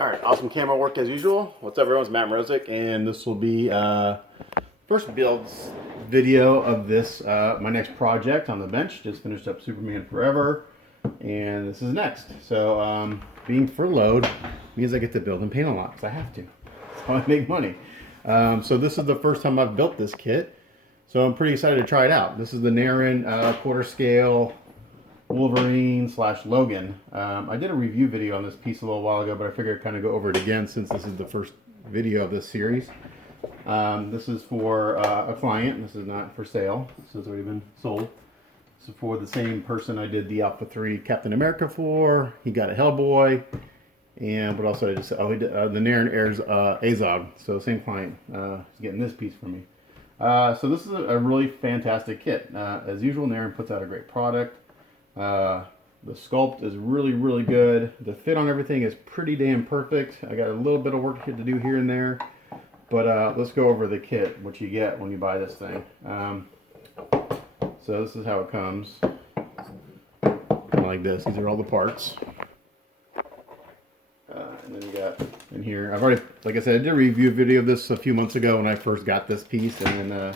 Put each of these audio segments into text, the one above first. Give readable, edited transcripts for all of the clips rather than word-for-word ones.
Alright, awesome camera work as usual. What's up everyone, it's Matt Mrozik, and this will be first builds video of this, my next project on the bench. Just finished up Superman Forever, and this is next. So being furloughed means I get to build and paint a lot, because I have to. That's how I make money. So this is the first time I've built this kit, so I'm pretty excited to try it out. This is the Narin quarter scale Wolverine / Logan. I did a review video on this piece a little while ago, but I figured I'd kind of go over it again since this is the first video of this series. This is for a client. This is not for sale. This has already been sold. This is for the same person I did the Alpha 3 Captain America for. He got a Hellboy. And what else did I just say? Oh, he did, the Narin Airs Azog. So same client. He's getting this piece from me. So this is a really fantastic kit. As usual, Narin puts out a great product. The sculpt is really good. The fit on everything is pretty damn perfect. I got a little bit of work to do here and there, but let's go over the kit, what you get when you buy this thing. So this is how it comes, kind of like this. These are all the parts, and then you got in here, I've already, like I said, I did a review video of this a few months ago when I first got this piece, and then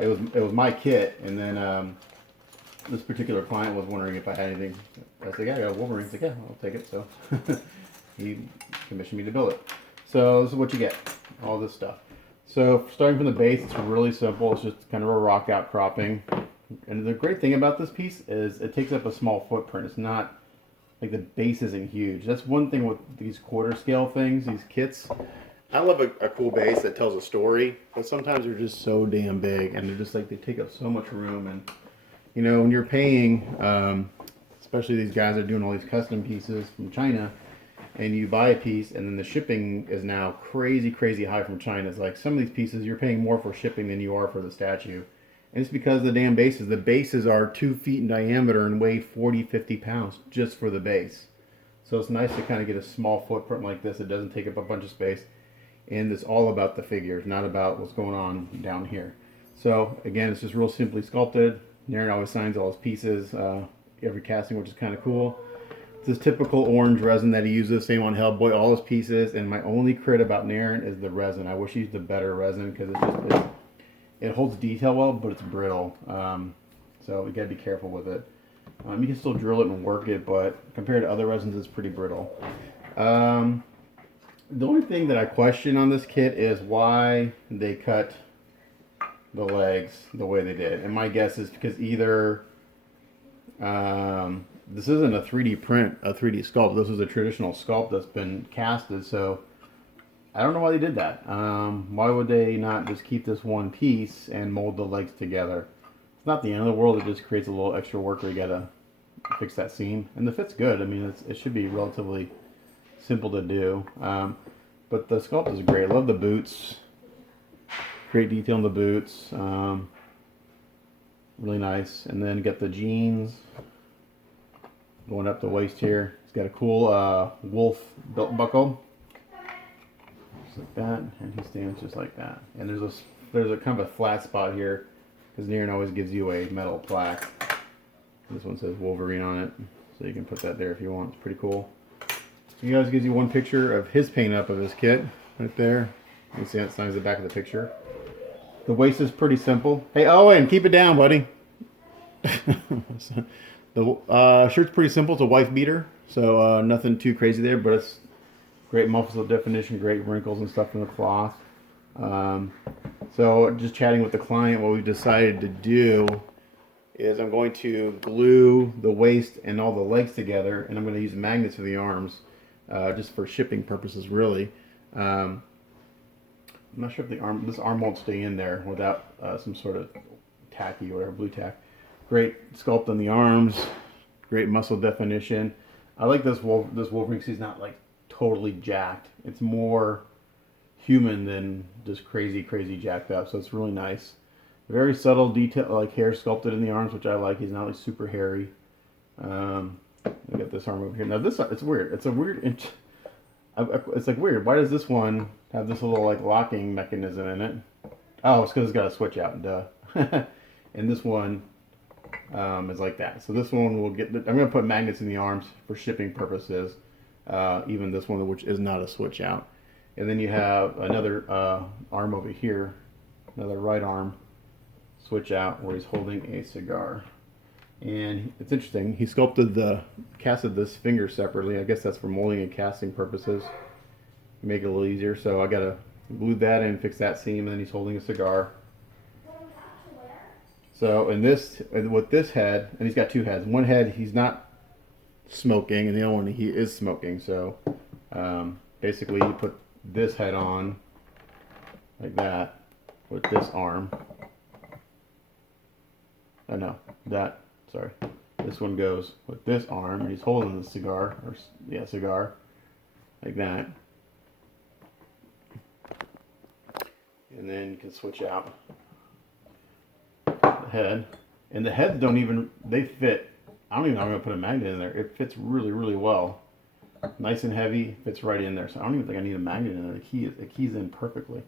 it was my kit, and then this particular client was wondering if I had anything. I said, yeah, I got a Wolverine. He's like, yeah, I'll take it. So he commissioned me to build it. So this is what you get, all this stuff. So starting from the base, it's really simple. It's just kind of a rock outcropping. And the great thing about this piece is it takes up a small footprint. It's not like the base isn't huge. That's one thing with these quarter scale things, these kits. I love a cool base that tells a story, but sometimes they're just so damn big, and they're just like, they take up so much room. And you know, when you're paying, especially these guys are doing all these custom pieces from China, and you buy a piece and then the shipping is now crazy high from China. It's like some of these pieces you're paying more for shipping than you are for the statue. And it's because of the damn bases. The bases are 2 feet in diameter and weigh 40-50 pounds just for the base. So it's nice to kind of get a small footprint like this. It doesn't take up a bunch of space. And it's all about the figures, not about what's going on down here. So again, it's just real simply sculpted. Narin always signs all his pieces, every casting, which is kind of cool. It's this typical orange resin that he uses, same on Hellboy, all his pieces. And my only crit about Narin is the resin. I wish he used a better resin because it holds detail well, but it's brittle. So you gotta be careful with it. You can still drill it and work it, but compared to other resins, it's pretty brittle. The only thing that I question on this kit is why they cut the legs the way they did, and my guess is because either this isn't a 3D print, a 3D sculpt. This is a traditional sculpt that's been casted, so I don't know why they did that. Why would they not just keep this one piece and mold the legs together? It's not the end of the world. It just creates a little extra work where you gotta fix that seam, and the fit's good. I mean, it should be relatively simple to do, but the sculpt is great. I love the boots. Great detail in the boots, really nice. And then get the jeans going up the waist here. It's got a cool wolf belt buckle, just like that, and he stands just like that. And there's a kind of a flat spot here because Narin always gives you a metal plaque. This one says Wolverine on it, so you can put that there if you want. It's pretty cool. So he guys gives you one picture of his paint up of his kit right there. You can see it signs the back of the picture. The waist is pretty simple. Hey, Owen, keep it down, buddy. The shirt's pretty simple. It's a wife beater, so nothing too crazy there, but it's great muscle definition, great wrinkles and stuff in the cloth. So just chatting with the client, what we've decided to do is I'm going to glue the waist and all the legs together, and I'm going to use magnets for the arms, just for shipping purposes, really. I'm not sure if this arm won't stay in there without some sort of tacky or whatever, blue tack. Great sculpt on the arms, great muscle definition. I like this Wolverine because he's not like totally jacked. It's more human than just crazy jacked up. So it's really nice. Very subtle detail, like hair sculpted in the arms, which I like. He's not like super hairy. I got this arm over here. Now this, it's weird. It's a weird. It's like weird. Why does this one have this little like locking mechanism in it? Oh, it's because it's got a switch out, duh. And this one is like that. So this one will get. I'm going to put magnets in the arms for shipping purposes. even this one, which is not a switch out. And then you have another arm over here, another right arm switch out where he's holding a cigar. And it's interesting, he casted this finger separately. I guess that's for molding and casting purposes. Make it a little easier. So I gotta glue that in, fix that seam, and then he's holding a cigar. So with this head, and he's got two heads. One head he's not smoking, and the other one he is smoking. So basically you put this head on like that with this arm. Oh no, sorry. This one goes with this arm, and he's holding the cigar, cigar, like that. And then you can switch out the head. And the heads they fit. I don't even know if I'm going to put a magnet in there. It fits really, really well. Nice and heavy, fits right in there. So I don't even think I need a magnet in there. The key's in perfectly.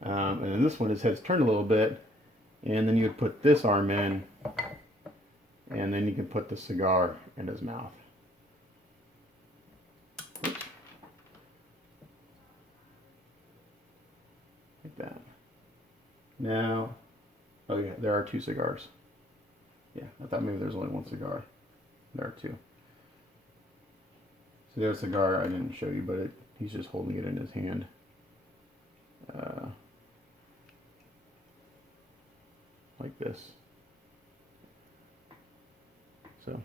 And then this one, his head's turned a little bit. And then you would put this arm in, and then you can put the cigar in his mouth. Oops. Like that. Now, oh yeah, there are two cigars. Yeah, I thought maybe there's only one cigar. There are two. So there's a cigar I didn't show you, but he's just holding it in his hand. Like this. So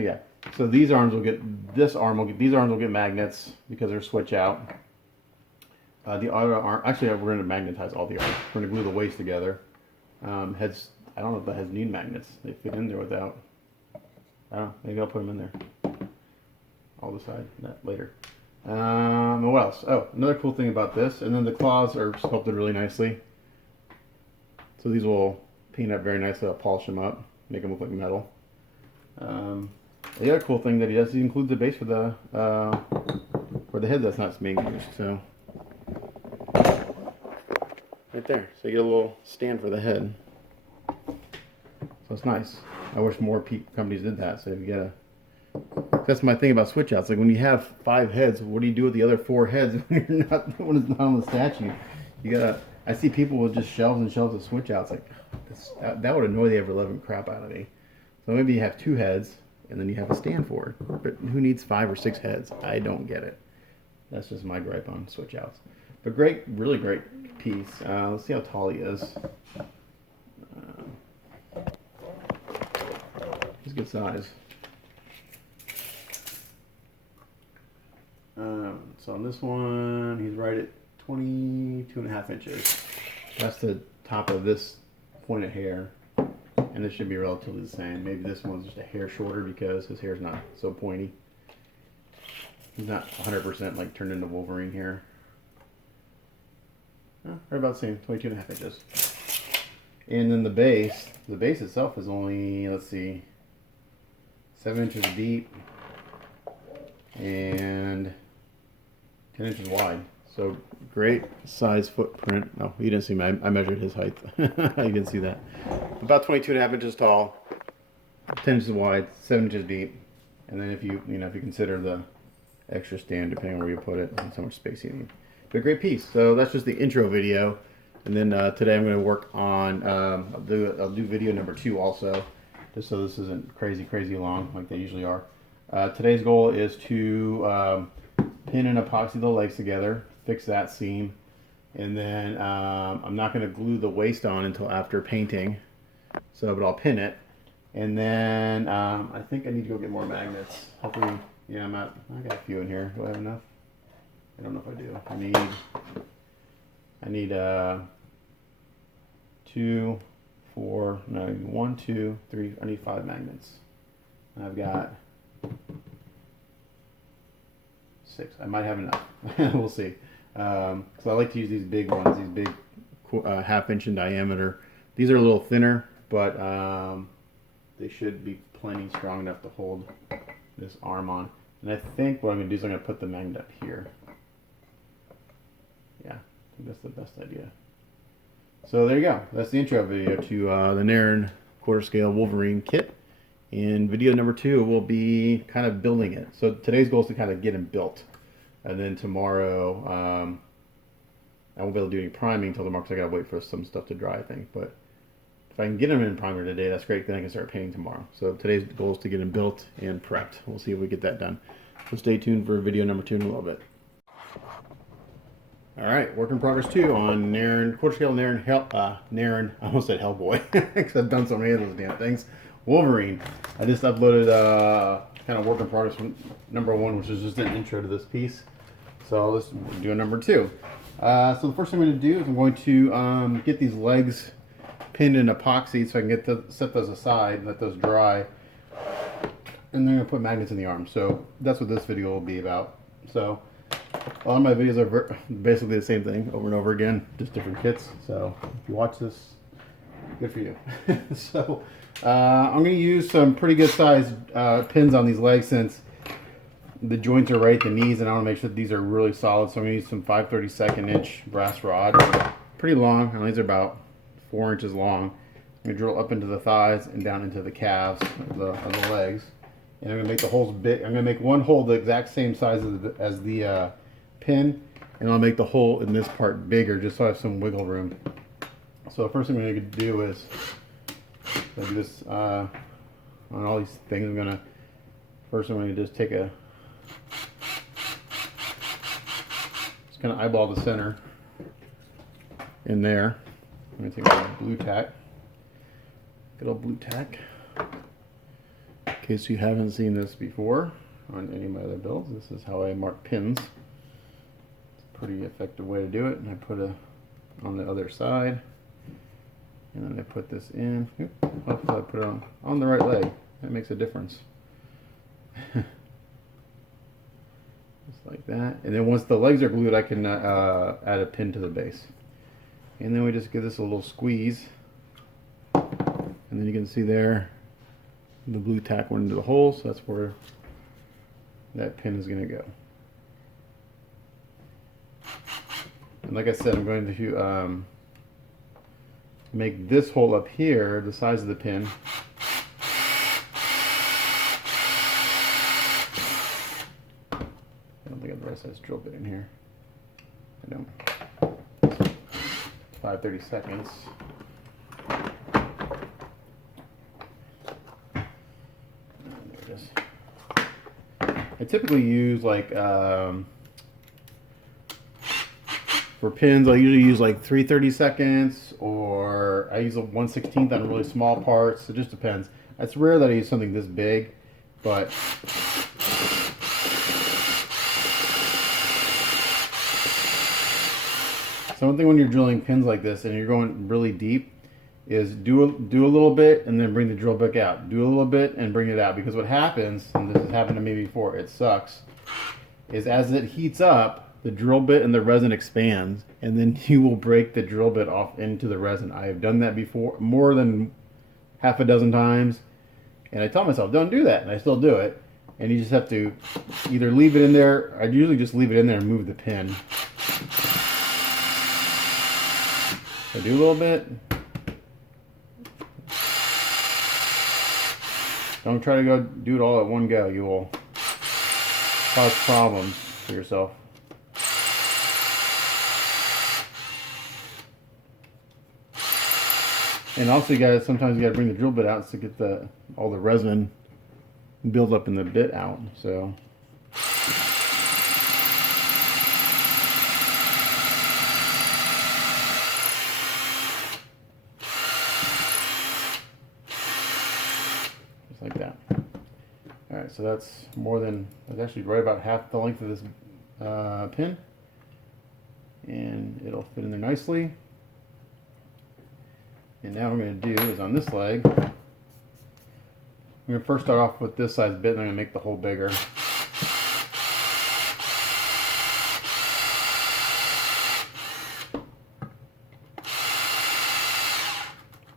yeah. So these arms will get these arms will get magnets because they're switch out. The other arm, actually, we're going to magnetize all the arms. We're going to glue the waist together. Heads, I don't know if the heads need magnets. They fit in there without. I don't know. Maybe I'll put them in there. I'll decide that later. What else? Oh, another cool thing about this, and then the claws are sculpted really nicely. So these will paint up very nicely. I'll polish them up, make them look like metal. The other cool thing that he does is he includes the base for the head that's not being used. So right there. So you get a little stand for the head. So it's nice. I wish more companies did that. So if you get that's my thing about switch outs. Like when you have 5 heads, what do you do with the other 4 heads when it's not on the statue? You gotta. I see people with just shelves and shelves of switch outs. Like that would annoy the ever-loving crap out of me. So maybe you have 2 heads and then you have a stand for it. But who needs 5 or 6 heads? I don't get it. That's just my gripe on switch outs. But great, really great piece. Let's see how tall he is. He's good size. So on this one, he's right at 22.5 inches. That's the top of this pointed hair, and this should be relatively the same. Maybe this one's just a hair shorter because his hair's not so pointy. He's not 100% like turned into Wolverine here. Right about the same, 22.5 inches. And then the base itself is only, let's see, 7 inches deep and 10 inches wide. So great size footprint. Oh, you didn't see me. I measured his height. You didn't see that. About 22.5 inches tall, 10 inches wide, 7 inches deep. And then if you consider the extra stand, depending on where you put it, and how much space you need. But a great piece. So that's just the intro video. And then today I'm going to work on, I'll do video number 2 also, just so this isn't crazy long like they usually are. Today's goal is to pin and epoxy the legs together, fix that seam, and then I'm not going to glue the waist on until after painting, but I'll pin it, and then I think I need to go get more magnets. Hopefully, yeah, I got a few in here. Do I have enough? I don't know if I do. I need 2, 4, no, 1, 2, 3. I need 5 magnets. I've got 6. I might have enough. We'll see. So I like to use these big ones, these big 1/2 inch in diameter. These are a little thinner, but they should be plenty strong enough to hold this arm on. And I think what I'm going to do is I'm going to put the magnet up here. Yeah, I think that's the best idea. So there you go. That's the intro video to the Narin quarter scale Wolverine kit. And video number 2 will be kind of building it. So today's goal is to kind of get them built. And then tomorrow, I won't be able to do any priming until tomorrow because I gotta wait for some stuff to dry, I think. But if I can get them in primer today, that's great. Then I can start painting tomorrow. So today's goal is to get them built and prepped. We'll see if we get that done. So stay tuned for video number 2 in a little bit. All right, work in progress 2 on Narin, quarter scale Narin, Narin, I almost said Hellboy, because I've done so many of those damn things. Wolverine. I just uploaded kind of work in progress from number 1, which is just an intro to this piece. So let's do a number 2. So the first thing I'm going to do is I'm going to get these legs pinned in epoxy so I can set those aside and let those dry. And then I'm going to put magnets in the arm. So that's what this video will be about. So a lot of my videos are basically the same thing over and over again, just different kits. So if you watch this, good for you. So I'm going to use some pretty good sized pins on these legs since the joints are right at the knees, and I want to make sure that these are really solid. So I'm going to use some 5/32 inch brass rod, pretty long. And these are about 4 inches long. I'm going to drill up into the thighs and down into the calves of the legs. And I'm going to make the holes big. I'm going to make one hole the exact same size as the pin, and I'll make the hole in this part bigger just so I have some wiggle room. So the first thing I'm going to do is I do this on all these things. First I'm going to just take just kind of eyeball the center in there. I'm going to take a blue tack, good old blue tack. In case you haven't seen this before on any of my other builds, this is how I mark pins. It's a pretty effective way to do it. And I put on the other side, and then I put this in. Hopefully I put it on the right leg. That makes a difference. Just like that. And then once the legs are glued, I can add a pin to the base. And then we just give this a little squeeze. And then you can see there, the blue tack went into the hole, so that's where that pin is going to go. And like I said, I'm going to make this hole up here the size of the pin. I don't think I have the right size drill bit in here. I don't. 5/32. I typically use like for pins, I'll usually use like 3/32, or I use a 1/16 on really small parts. It just depends. It's rare that I use something this big, but so one thing when you're drilling pins like this and you're going really deep is do a little bit and then bring the drill bit out. Do a little bit and bring it out, because what happens, and this has happened to me before, it sucks, is as it heats up, the drill bit and the resin expands, and then you will break the drill bit off into the resin. I have done that before more than half a dozen times, and I tell myself don't do that, and I still do it. And you just have to either leave it in there. I usually just leave it in there and move the pin. So do a little bit. Don't try to go do it all at one go. You will cause problems for yourself. And also, sometimes you gotta bring the drill bit out to get all the resin build up in the bit out. So. Like that. Alright, so that's actually right about half the length of this pin, and it'll fit in there nicely. And now what I'm going to do is on this leg, I'm going to first start off with this size bit, and I'm going to make the hole bigger.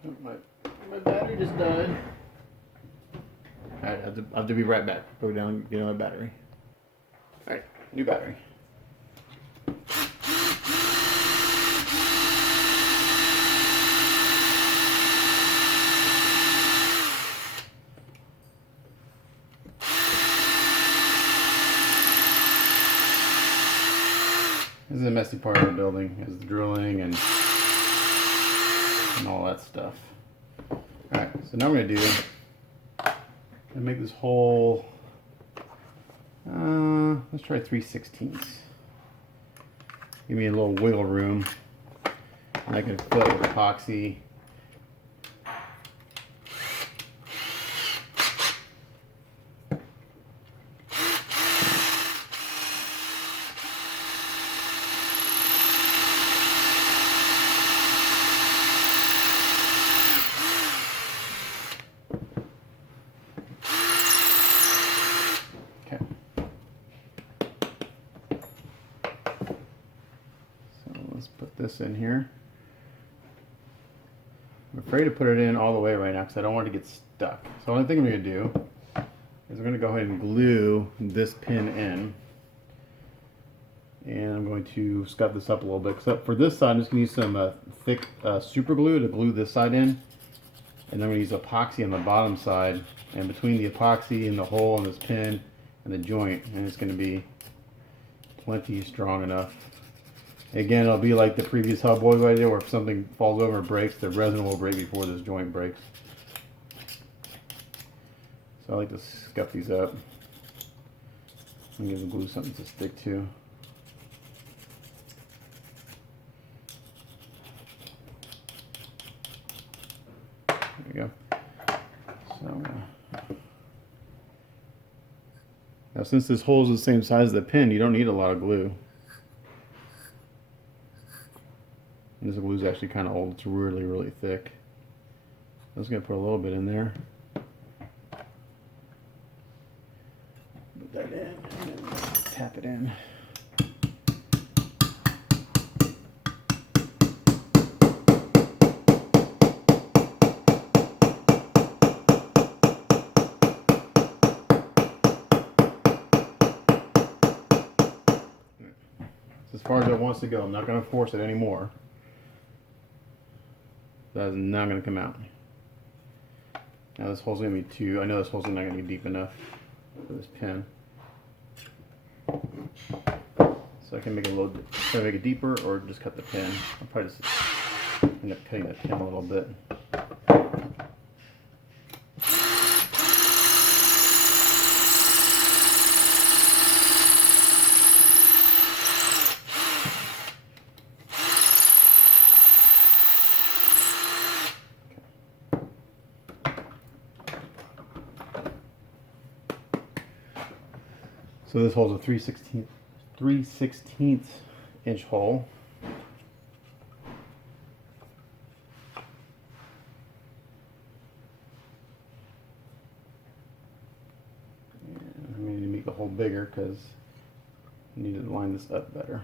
Oh, my battery just died. Alright, I have to be right back. Go down and get my battery. Alright, new battery. This is a messy part of the building, is the drilling and all that stuff. Alright, so now I'm going to do, make this hole, let's try 3/16. Give me a little wiggle room. And I can fill it with epoxy. Put this in here. I'm afraid to put it in all the way right now because I don't want it to get stuck. So the only thing I'm going to do is I'm going to go ahead and glue this pin in. And I'm going to scuff this up a little bit. Except for this side, I'm just going to use some thick super glue to glue this side in. And I'm going to use epoxy on the bottom side. And between the epoxy and the hole and this pin and the joint, and it's going to be plenty strong enough. Again, it'll be like the previous hub boys idea where if something falls over or breaks, the resin will break before this joint breaks. So I like to scuff these up and give the glue something to stick to. There we go. So now since this hole is the same size as the pin, you don't need a lot of glue. This glue is actually kind of old. It's really, really thick. I'm just going to put a little bit in there. Put that in and then tap it in. As far as it wants to go, I'm not going to force it anymore. That is not going to come out. Now this hole's going to be too, I know this hole's not going to be deep enough for this pin. So I can make it a little, try to make it deeper or just cut the pin. I'll probably just end up cutting that pin a little bit. So this hole's a 3/16 inch hole. And I need to make the hole bigger because I need to line this up better.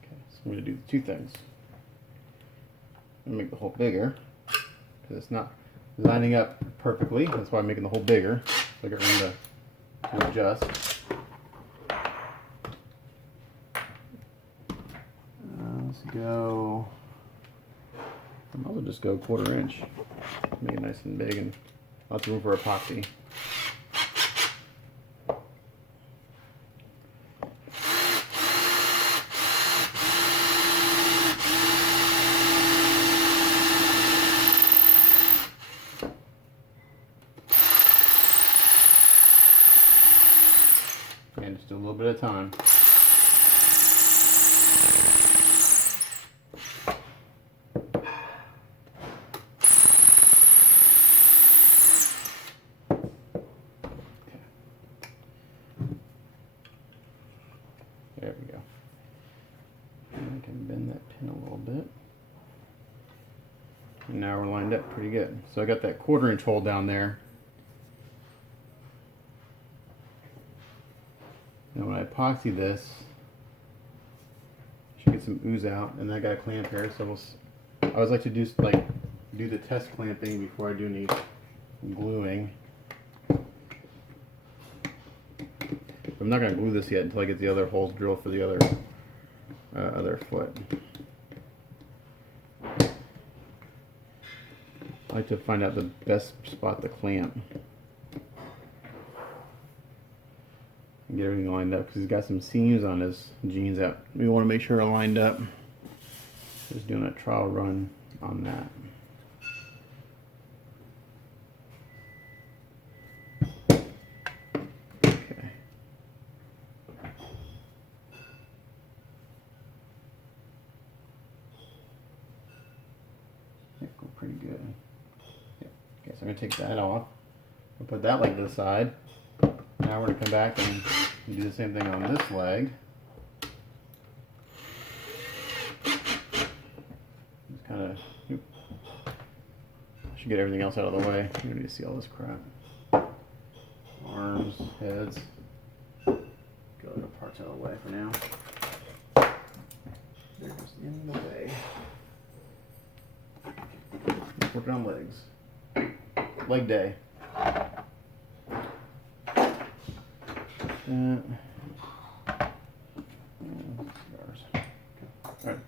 Okay, so I'm going to do two things. I'm going to make the hole bigger because it's not lining up perfectly. That's why I'm making the hole bigger. So I got room to adjust. Let's go. I might as well just go 1/4 inch. Make it nice and big and lots of room for epoxy. And just do a little bit at a time. There we go. And I can bend that pin a little bit. And now we're lined up pretty good. So I got that 1/4 inch hole down there. Now when I epoxy this, I should get some ooze out, and I got a clamp here. So I always like to do the test clamping before I do any gluing. I'm not going to glue this yet until I get the other holes drilled for the other foot. I like to find out the best spot to clamp. and get everything lined up because he's got some seams on his jeans that we want to make sure are lined up. Just doing a trial run on that. Okay. Go pretty good. Yeah. Okay, so I'm gonna take that off. I'll put that leg to the side. Now we're gonna come back and do the same thing on this leg. Just kind of, should get everything else out of the way. You don't need to see all this crap. Arms, heads. Get other parts out of the way for now. There goes in the way. Working on legs. Leg day. Alright.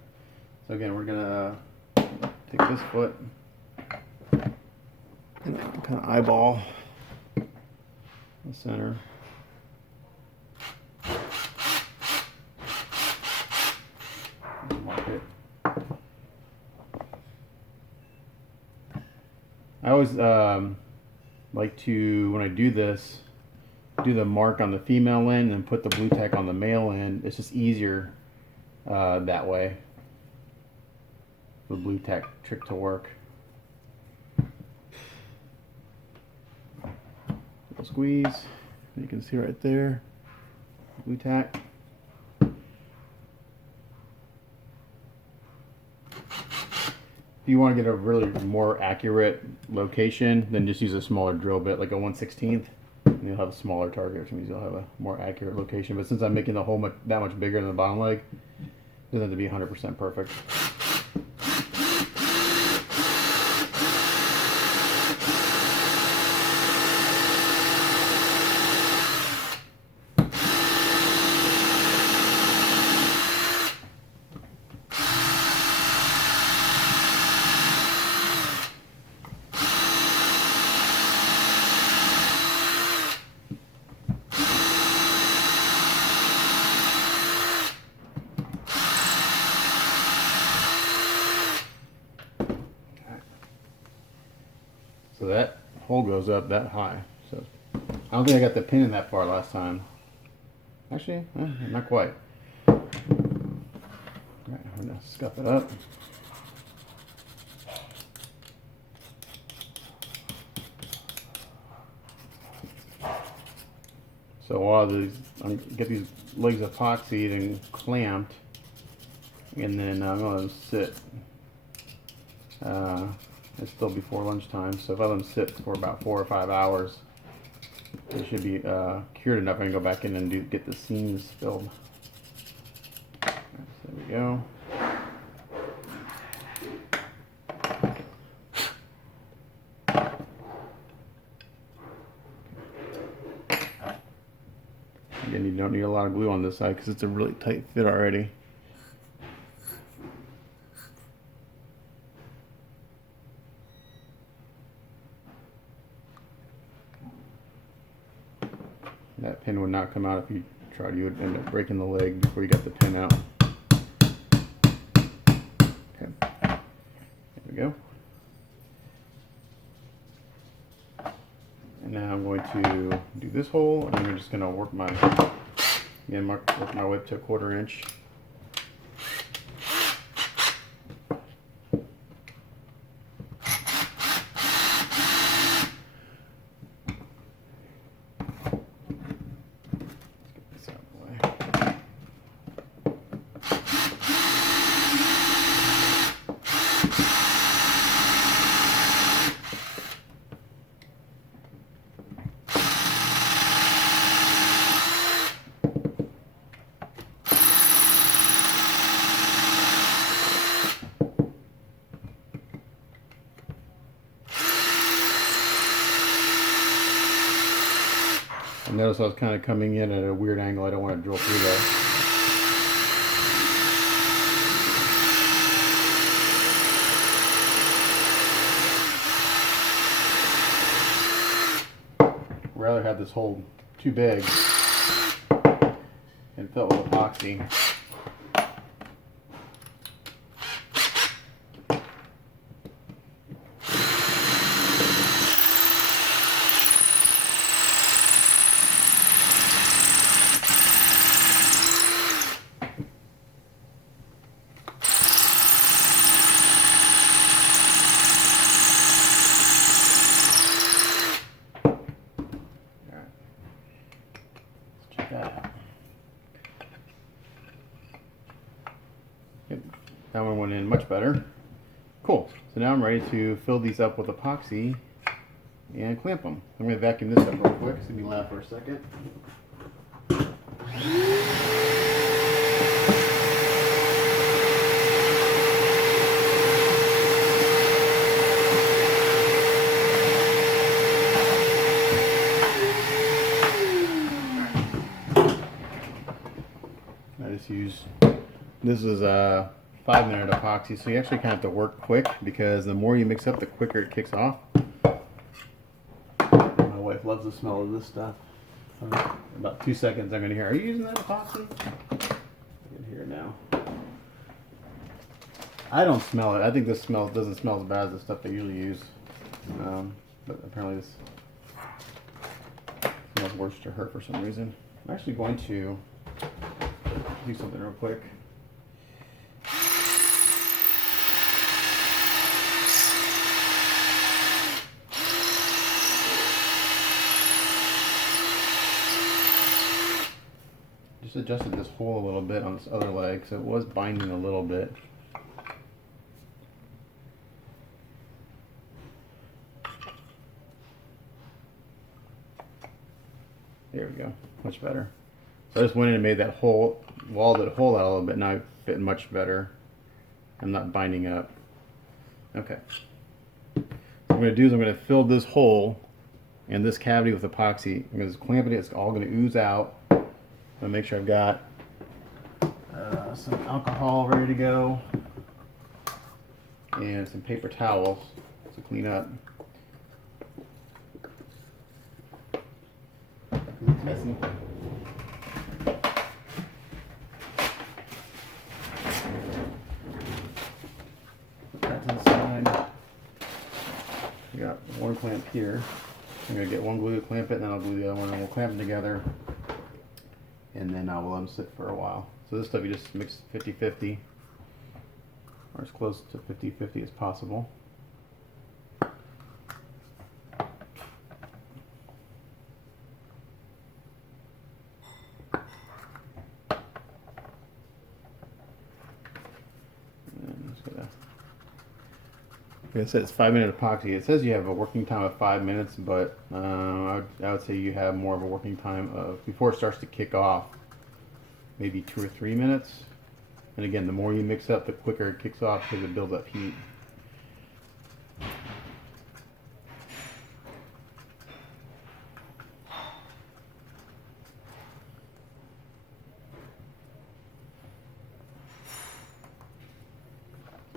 So again, we're gonna take this foot and kind of eyeball the center. Mark it. I always like to, when I do this, do the mark on the female end and put the blue tack on the male end. It's just easier that way. The blue tack trick to work. Little squeeze. You can see right there. Blue tack. If you want to get a really more accurate location, then just use a smaller drill bit, like a 1/16, and you'll have a smaller target, which means you'll have a more accurate location. But since I'm making the hole that much bigger than the bottom leg, it doesn't have to be 100% perfect. So that hole goes up that high. So I don't think I got the pin in that far last time. Actually, not quite. Alright, I'm gonna scuff it up. So while get these legs epoxied and clamped, and then I'm gonna sit. It's still before lunchtime, so if I let them sit for about 4 or 5 hours, they should be cured enough. I can go back in and get the seams filled. Right, so there we go. Again, you don't need a lot of glue on this side because it's a really tight fit already. That pin would not come out if you tried. You would end up breaking the leg before you got the pin out. Okay, there we go. And now I'm going to do this hole, and I'm just going to work my whip to 1/4 inch. Notice I was kind of coming in at a weird angle. I don't want to drill through that. Rather have this hole too big fill it with epoxy. That one went in much better. Cool. So now I'm ready to fill these up with epoxy and clamp them. I'm going to vacuum this up real quick. It's going to be loud for a second. I just use, this is a 5-minute epoxy, so you actually kind of have to work quick because the more you mix up, the quicker it kicks off. My wife loves the smell of this stuff. About 2 seconds I'm going to hear, are you using that epoxy? I can hear it now. I don't smell it. I think this doesn't smell as bad as the stuff they usually use. But apparently this smells worse to her for some reason. I'm actually going to do something real quick. Just adjusted this hole a little bit on this other leg, so it was binding a little bit. There we go, much better. So I just went in and made that hole, walled that hole out a little bit. Now I fit much better. I'm not binding up. Okay. So what I'm going to do is I'm going to fill this hole and this cavity with epoxy. I'm going to clamp it. It's all going to ooze out. I'm going to make sure I've got some alcohol ready to go and some paper towels to clean up. It's messy. Put that to the side. We got one clamp here. I'm going to get one glue to clamp it, and then I'll glue the other one, and we'll clamp them together. And then we'll let them sit for a while. So this stuff you just mix 50-50, or as close to 50-50 as possible. Like I said, it's 5-minute epoxy. It says you have a working time of 5 minutes, but I would say you have more of a working time of, before it starts to kick off, maybe 2 or 3 minutes. And again, the more you mix up, the quicker it kicks off because it builds up heat.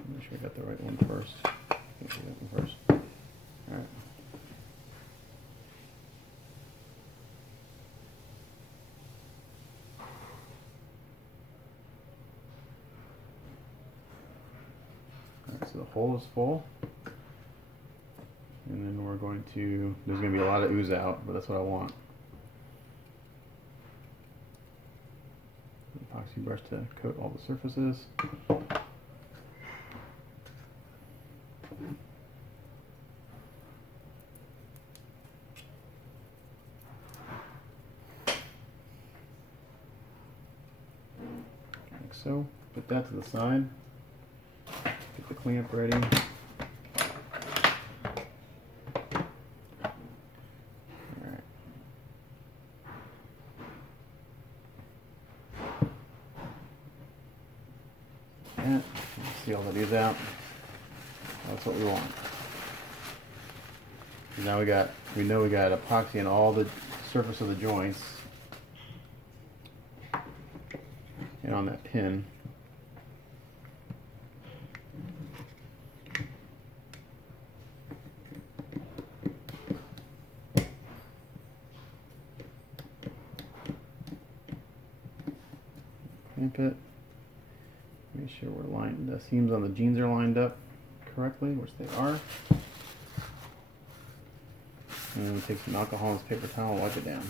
Make sure I got the right one first. Alright. Alright, so the hole is full. And then we're going to, there's going to be a lot of ooze out, but that's what I want. Epoxy brush to coat all the surfaces. Like so. Put that to the side. Get the clamp ready. Alright. And see all that is out. That's what we want. So now we know we got epoxy in all the surface of the joints and on that pin. clamp it. Make sure the seams on the jeans are lined up correctly, which they are. And then take some alcohol and paper towel and wipe it down.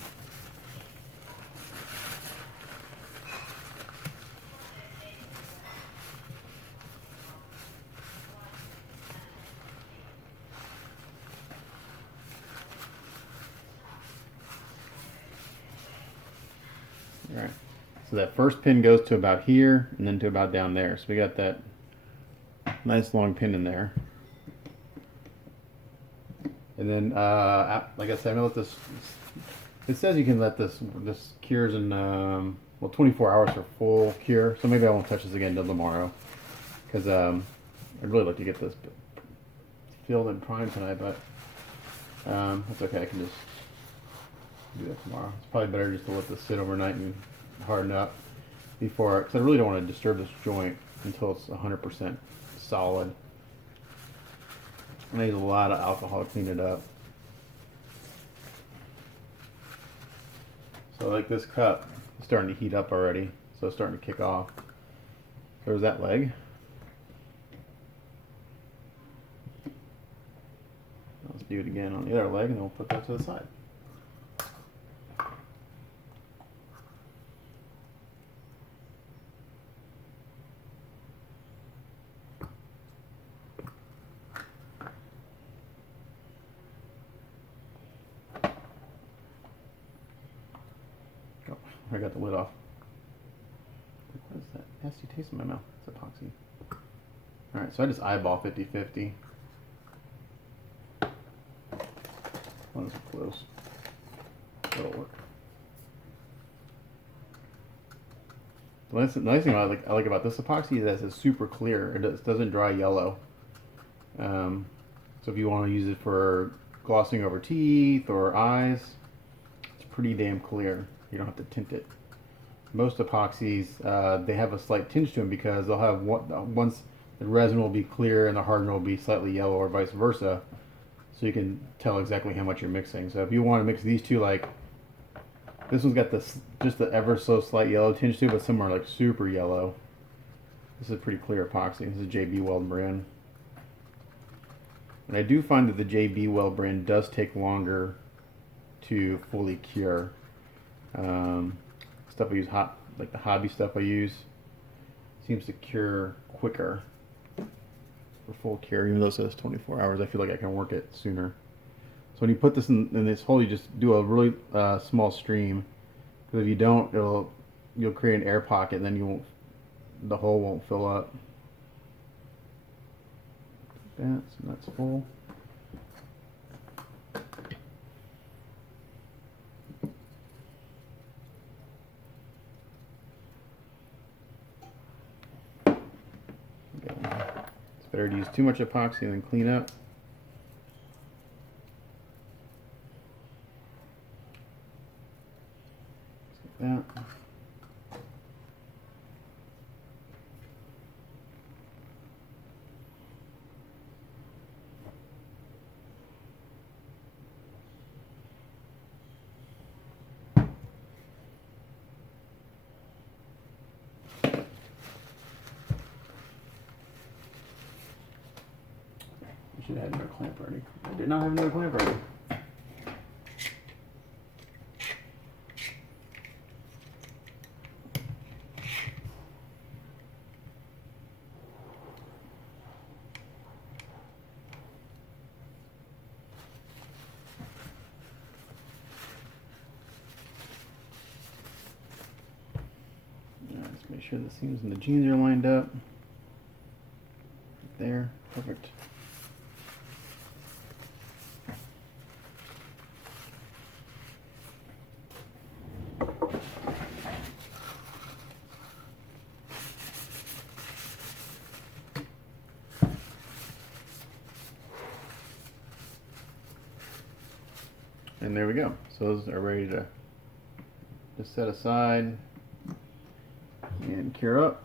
Alright, so that first pin goes to about here and then to about down there. So we got that nice long pin in there. And then, like I said, I'm gonna let this. It says you can let this cures in well 24 hours for full cure. So maybe I won't touch this again until tomorrow, because I'd really like to get this filled and primed tonight. But that's okay. I can just do that tomorrow. It's probably better just to let this sit overnight and harden up before, because I really don't want to disturb this joint until it's 100% solid. And I use a lot of alcohol to clean it up. So like this cup is starting to heat up already, so it's starting to kick off. There's that leg. Let's do it again on the other leg, and then we'll put that to the side. I got the lid off. What is that nasty taste in my mouth? It's epoxy. Alright, so I just eyeball 50-50. One's close. That'll work. The nice thing I like about this epoxy is that it's super clear. It doesn't dry yellow. So if you want to use it for glossing over teeth or eyes, it's pretty damn clear. You don't have to tint it. Most epoxies, they have a slight tinge to them because they'll have once the resin will be clear and the hardener will be slightly yellow, or vice versa. So you can tell exactly how much you're mixing. So if you want to mix these two, like this one's got this just the ever so slight yellow tinge to it, but some are like super yellow. This is a pretty clear epoxy. This is JB Weld brand. And I do find that the JB Weld brand does take longer to fully cure. Stuff I use like the hobby stuff I use seems to cure quicker for full cure, even though it says 24 hours. I feel like I can work it sooner. So when you put this in this hole, you just do a really small stream, because if you don't, you'll create an air pocket, and then the hole won't fill up. So that's full. It's better to use too much epoxy than clean up. Like that. Should have had another clamp ready. I did not have another clamp ready. Let's make sure the seams and the jeans are lined up. There, perfect. And there we go. So those are ready to set aside and cure up.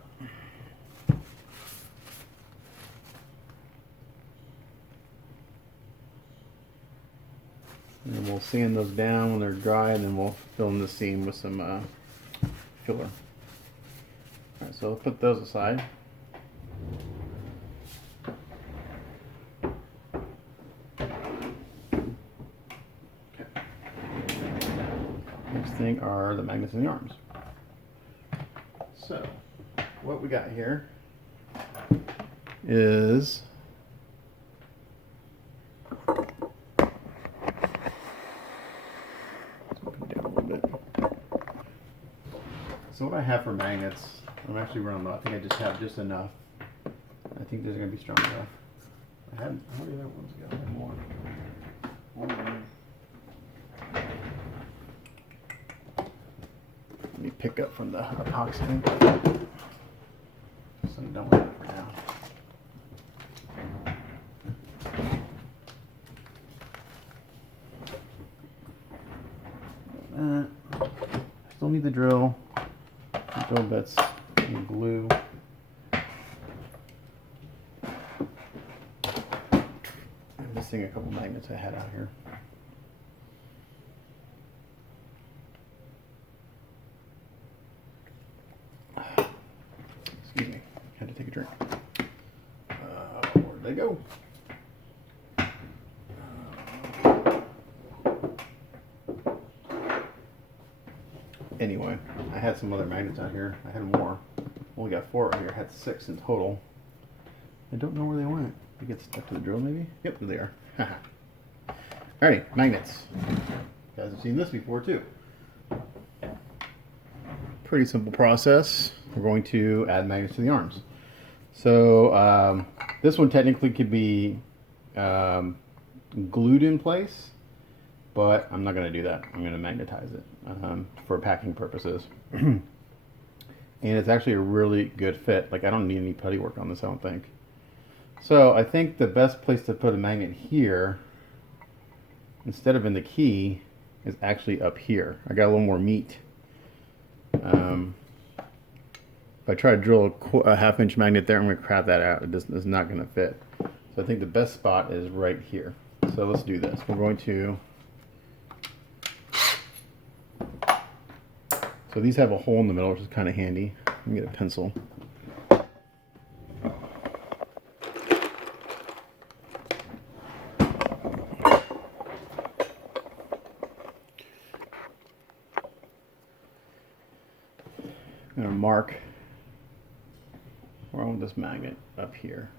And then we'll sand those down when they're dry, and then we'll fill in the seam with some filler. All right, so we'll put those aside. Next thing are the magnets in the arms. So, what we got here is so what I have for magnets, I'm actually running low. I think I just have just enough. I think these are going to be strong enough. How many other ones go? I have more. Let me pick up from the epoxy. So I'm done with it for now. Still need the drill bits, and glue. I'm missing a couple magnets I had out here. Excuse me, had to take a drink. Where'd they go? Anyway, I had some other magnets out here. I had more. Only got 4 out here. I had 6 in total. I don't know where they went. They get stuck to the drill, maybe? Yep, there they are. Alrighty, magnets. You guys have seen this before too. Pretty simple process. We're going to add magnets to the arms. So this one technically could be glued in place, but I'm not going to do that. I'm going to magnetize it for packing purposes. And it's actually a really good fit. Like, I don't need any putty work on this, I don't think. So I think the best place to put a magnet here, instead of in the key, is actually up here. I got a little more meat. If I try to drill a half-inch magnet there, I'm going to crap that out. It's not going to fit. So I think the best spot is right here. So let's do this. We're going to... So these have a hole in the middle, which is kind of handy. Let me get a pencil. I'm going to mark where I want this magnet up here.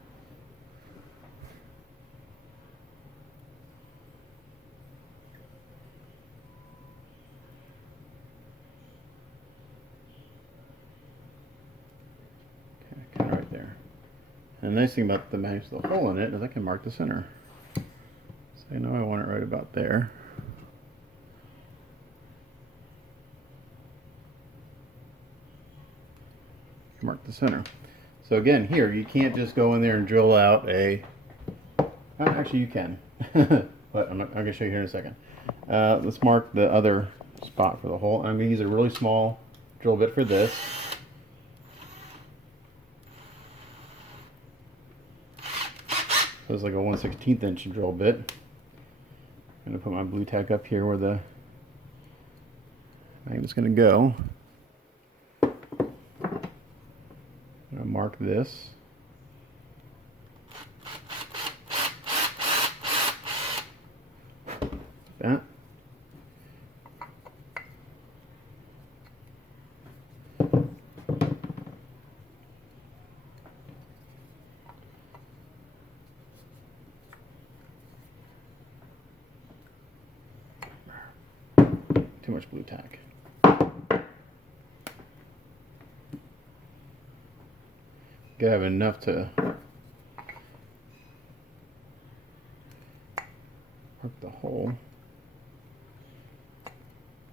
Kind of right there. And the nice thing about the magnet with the hole in it is I can mark the center. So I know I want it right about there. Mark the center. So again, here you can't just go in there and drill out a... actually you can, but I'm going to show you here in a second. Let's mark the other spot for the hole. I'm going to use a really small drill bit for this. So it's like a 1/16 inch drill bit. I'm going to put my blue tack up here where the magnet's going to go. I'm going to mark this. That. Too much blue tack. Gotta have enough to mark the hole.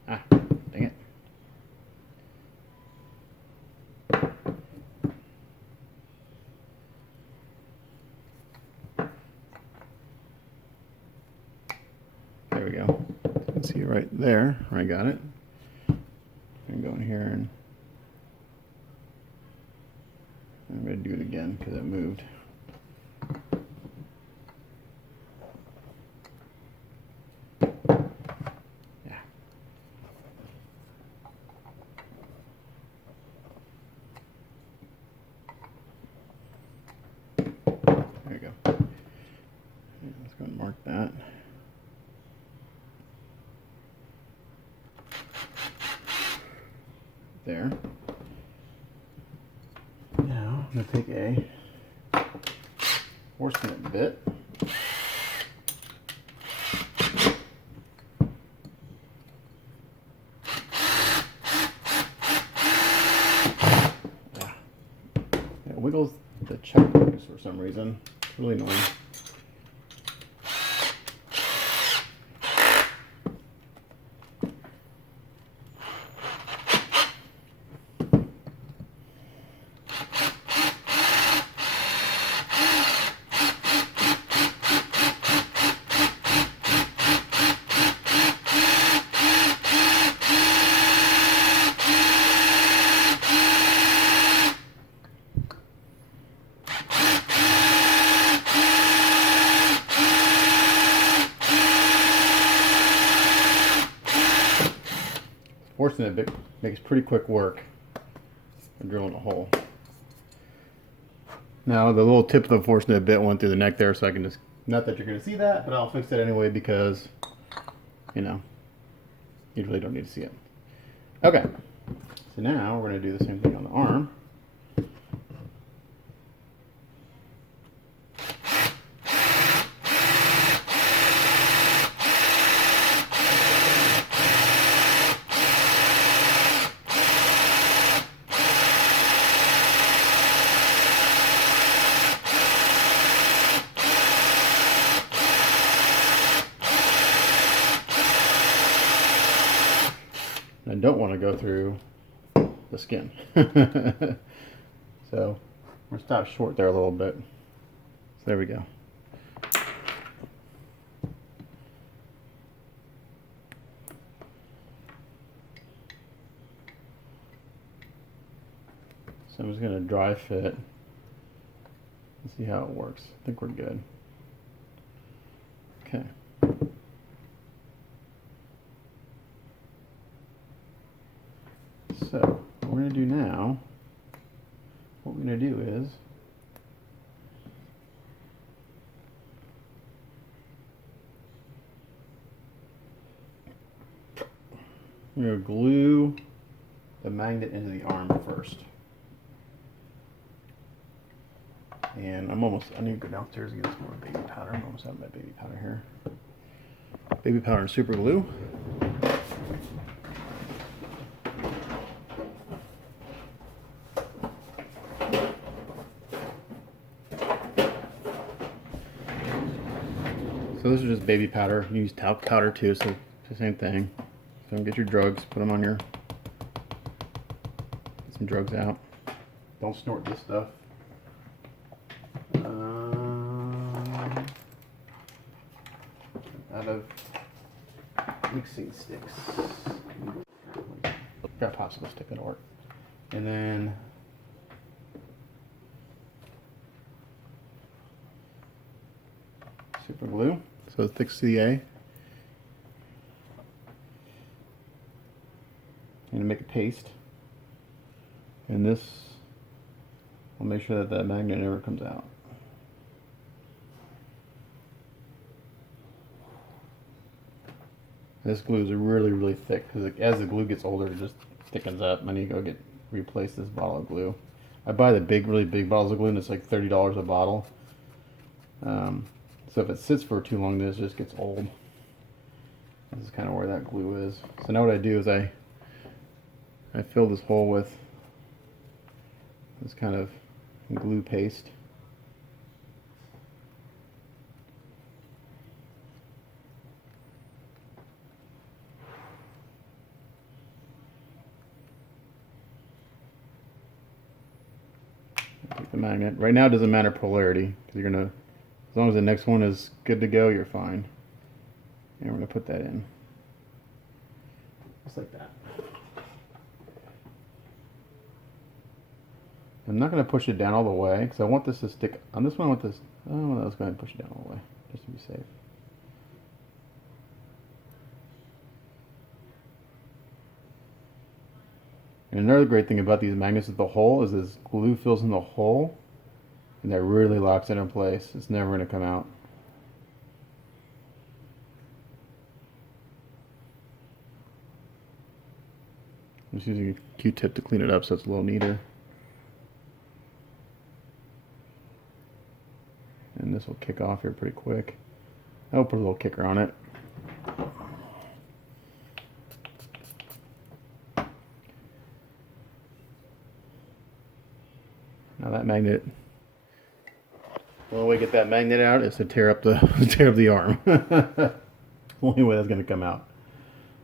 Ah, dang it. There we go. You can see it right there. I got it. I'm going to go in here and I'm going to do it again because it moved. Yeah. There. Now I'm going to take a forcenet bit. It wiggles the checkers for some reason. It's really annoying. Forcenet bit makes pretty quick work of drilling a hole. Now the little tip of the forcenet bit went through the neck there, so I can just, not that you're going to see that, but I'll fix it anyway because, you know, you really don't need to see it. Okay, so now we're going to do the same thing on the arm. I don't want to go through the skin. So we're stopped short there a little bit. So there we go. So I'm just going to dry fit and see how it works. I think we're good. Okay. So what we're going to do now, what we're going to do is we're going to glue the magnet into the arm first. And I need to go downstairs and get some more baby powder. I'm almost out of my baby powder here. Baby powder and super glue. So this is just baby powder. You use talc powder too, so it's the same thing. So get your drugs, put them on your, get some drugs out. Don't snort this stuff. Out of mixing sticks. Got a popsicle stick, that'll work. And then super glue. So thick CA. And make a paste. And this will make sure that that magnet never comes out. This glue is really, really thick because as the glue gets older, it just thickens up. I need to go replace this bottle of glue. I buy the really big bottles of glue, and it's like $30 a bottle. So if it sits for too long, this just gets old. This is kind of where that glue is. So now what I do is I fill this hole with this kind of glue paste. Take the magnet. Right now it doesn't matter polarity, because you're gonna, as long as the next one is good to go, you're fine. And we're gonna put that in. Just like that. I'm not going to push it down all the way because I want this to stick. On this one I want this, I was going to push it down all the way just to be safe. And another great thing about these magnets with the hole is this glue fills in the hole and that really locks it in place. It's never going to come out. I'm just using a Q-tip to clean it up so it's a little neater. And this will kick off here pretty quick. I'll put a little kicker on it. Now that magnet, the only way to get that magnet out is to tear up the arm. The only way that's going to come out.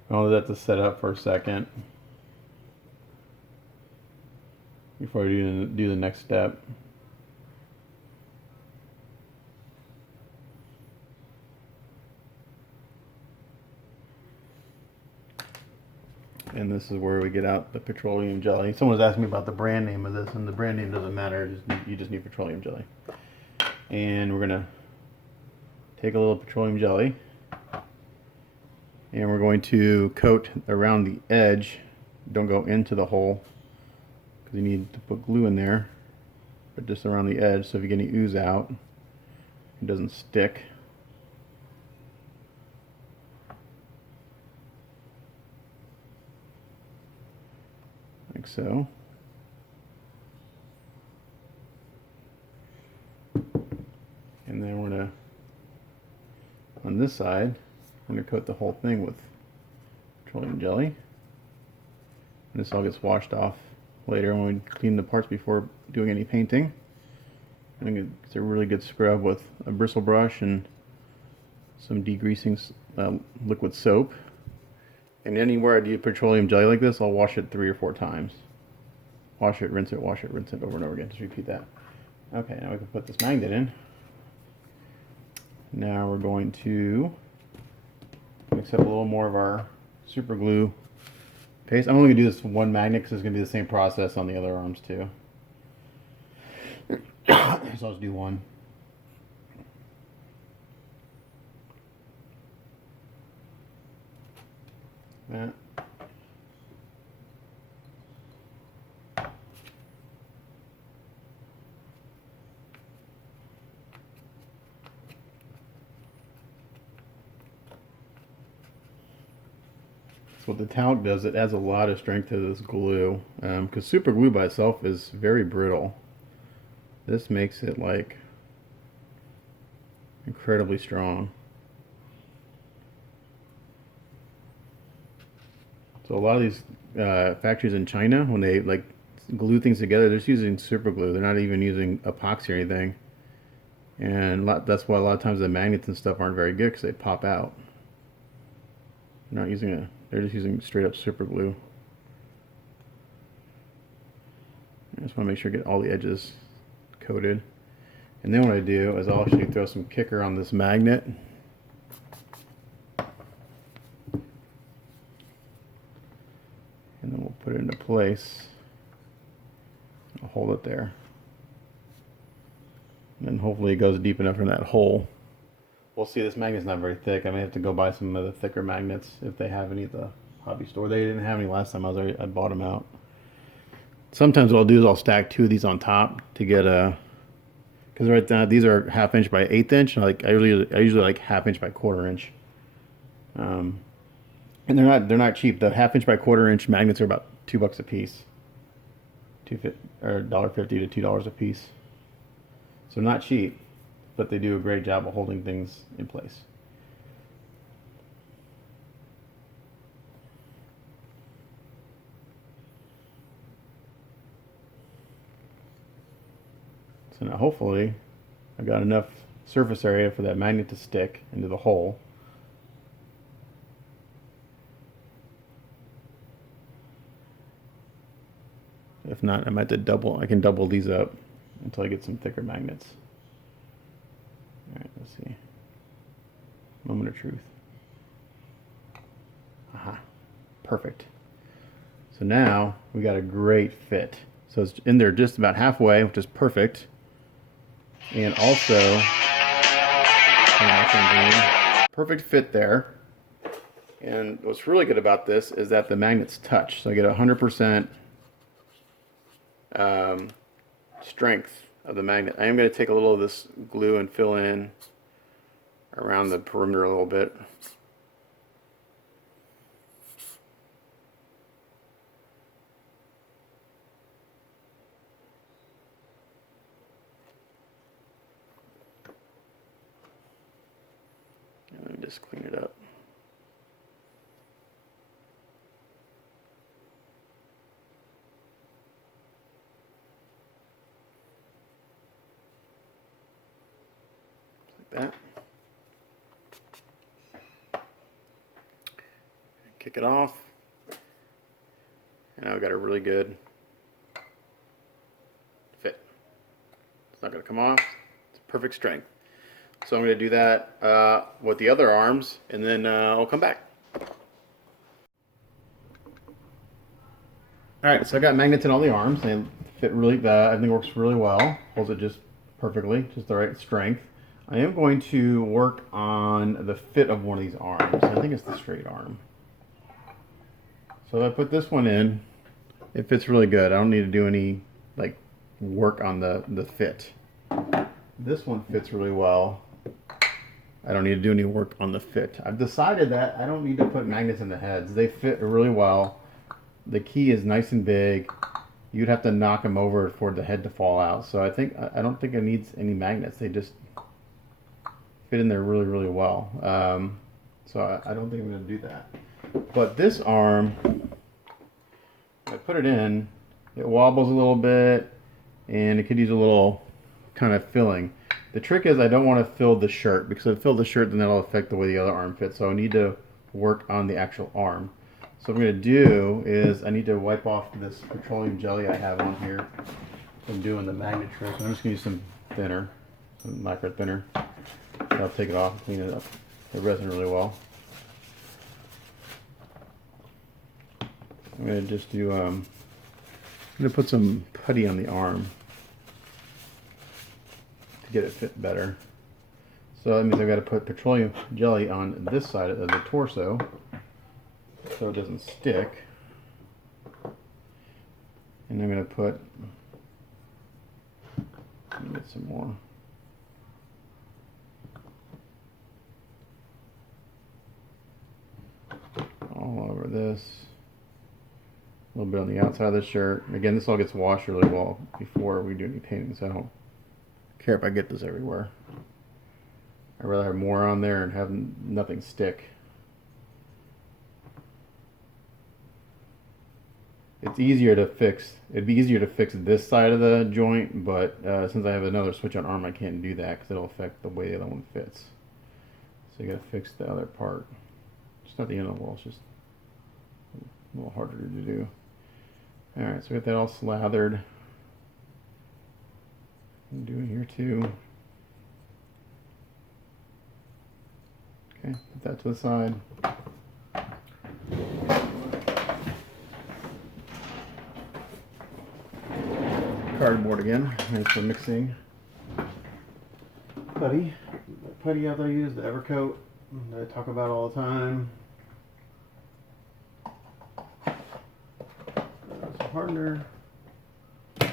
I'll let that to set up for a second before I do the next step. And this is where we get out the petroleum jelly. Someone was asking me about the brand name of this, and the brand name doesn't matter. You just need petroleum jelly. And we're going to take a little petroleum jelly, and we're going to coat around the edge. Don't go into the hole, because you need to put glue in there, but just around the edge, so if you get any ooze out, it doesn't stick. Like so. And then we're gonna, on this side, I'm gonna coat the whole thing with petroleum jelly. And this all gets washed off later when we clean the parts before doing any painting. I think it's a really good scrub with a bristle brush and some degreasing liquid soap. And anywhere I do petroleum jelly like this, I'll wash it 3 or 4 times. Wash it, rinse it, over and over again. Just repeat that. Okay, now we can put this magnet in. Now we're going to mix up a little more of our super glue paste. I'm only going to do this with one magnet because it's going to be the same process on the other arms too. So I'll just do one. That. So what the talc does, it adds a lot of strength to this glue, because super glue by itself is very brittle. This makes it like incredibly strong. So a lot of these factories in China, when they like glue things together, they're just using super glue. They're not even using epoxy or anything. And that's why a lot of times the magnets and stuff aren't very good, because they pop out. They're not using they're just using straight up super glue. I just want to make sure I get all the edges coated. And then what I do is I'll actually throw some kicker on this magnet. And then we'll put it into place. I'll hold it there. And then hopefully it goes deep enough in that hole. We'll see, this magnet's not very thick. I may have to go buy some of the thicker magnets if they have any at the hobby store. They didn't have any last time I bought them out. Sometimes what I'll do is I'll stack 2 of these on top to get a, because right now these are 1/2 inch by 1/8 inch. Like I usually like 1/2 inch by 1/4 inch. And they're not cheap. The 1/2 inch by 1/4 inch magnets are about $2 a piece. Or $1.50 to $2 a piece. So not cheap, but they do a great job of holding things in place. So now hopefully I've got enough surface area for that magnet to stick into the hole. If not, I might have to I can double these up until I get some thicker magnets. Alright, let's see. Moment of truth. Aha. Perfect. So now we got a great fit. So it's in there just about halfway, which is perfect. And also, perfect fit there. And what's really good about this is that the magnets touch. So I get 100% strength of the magnet. I am going to take a little of this glue and fill in around the perimeter a little bit. just clean it up. Like that. Kick it off. And now we've got a really good fit. It's not going to come off. It's perfect strength. So I'm going to do that with the other arms, and then I'll come back. Alright, so I got magnets in all the arms. They fit really, I think it works really well. Holds it just perfectly, just the right strength. I am going to work on the fit of one of these arms. I think it's the straight arm. So if I put this one in, it fits really good. I don't need to do any like work on the fit. This one fits really well. I don't need to do any work on the fit. I've decided that I don't need to put magnets in the heads. They fit really well. The key is nice and big. You'd have to knock them over for the head to fall out. So I don't think it needs any magnets. They just fit in there really, really well. So I don't think I'm going to do that. But this arm, I put it in, it wobbles a little bit, and it could use a little kind of filling. The trick is I don't want to fill the shirt, because if I fill the shirt, then that'll affect the way the other arm fits. So I need to work on the actual arm. So what I'm going to do is I need to wipe off this petroleum jelly I have on here from doing the magnet trick. I'm just going to use some thinner, some micro thinner. I'll take it off and clean it up. It resin really well. I'm going to just do, I'm going to put some putty on the arm to get it fit better. So that means I've got to put petroleum jelly on this side of the torso so it doesn't stick. And I'm going to put, let me get some more. All over this. A little bit on the outside of the shirt. Again, this all gets washed really well before we do any painting, so I don't care if I get this everywhere. I'd rather have more on there and have nothing stick. It's easier to fix. It'd be easier to fix this side of the joint, but since I have another switch on arm, I can't do that because it'll affect the way the other one fits. So you gotta fix the other part. Just not the end of the wall, it's just a little harder to do. Alright, so we got that all slathered. I'm doing here too. Okay, put that to the side. Cardboard again, and for mixing putty. The putty out there I use, the Evercoat that I talk about all the time. Some hardener. And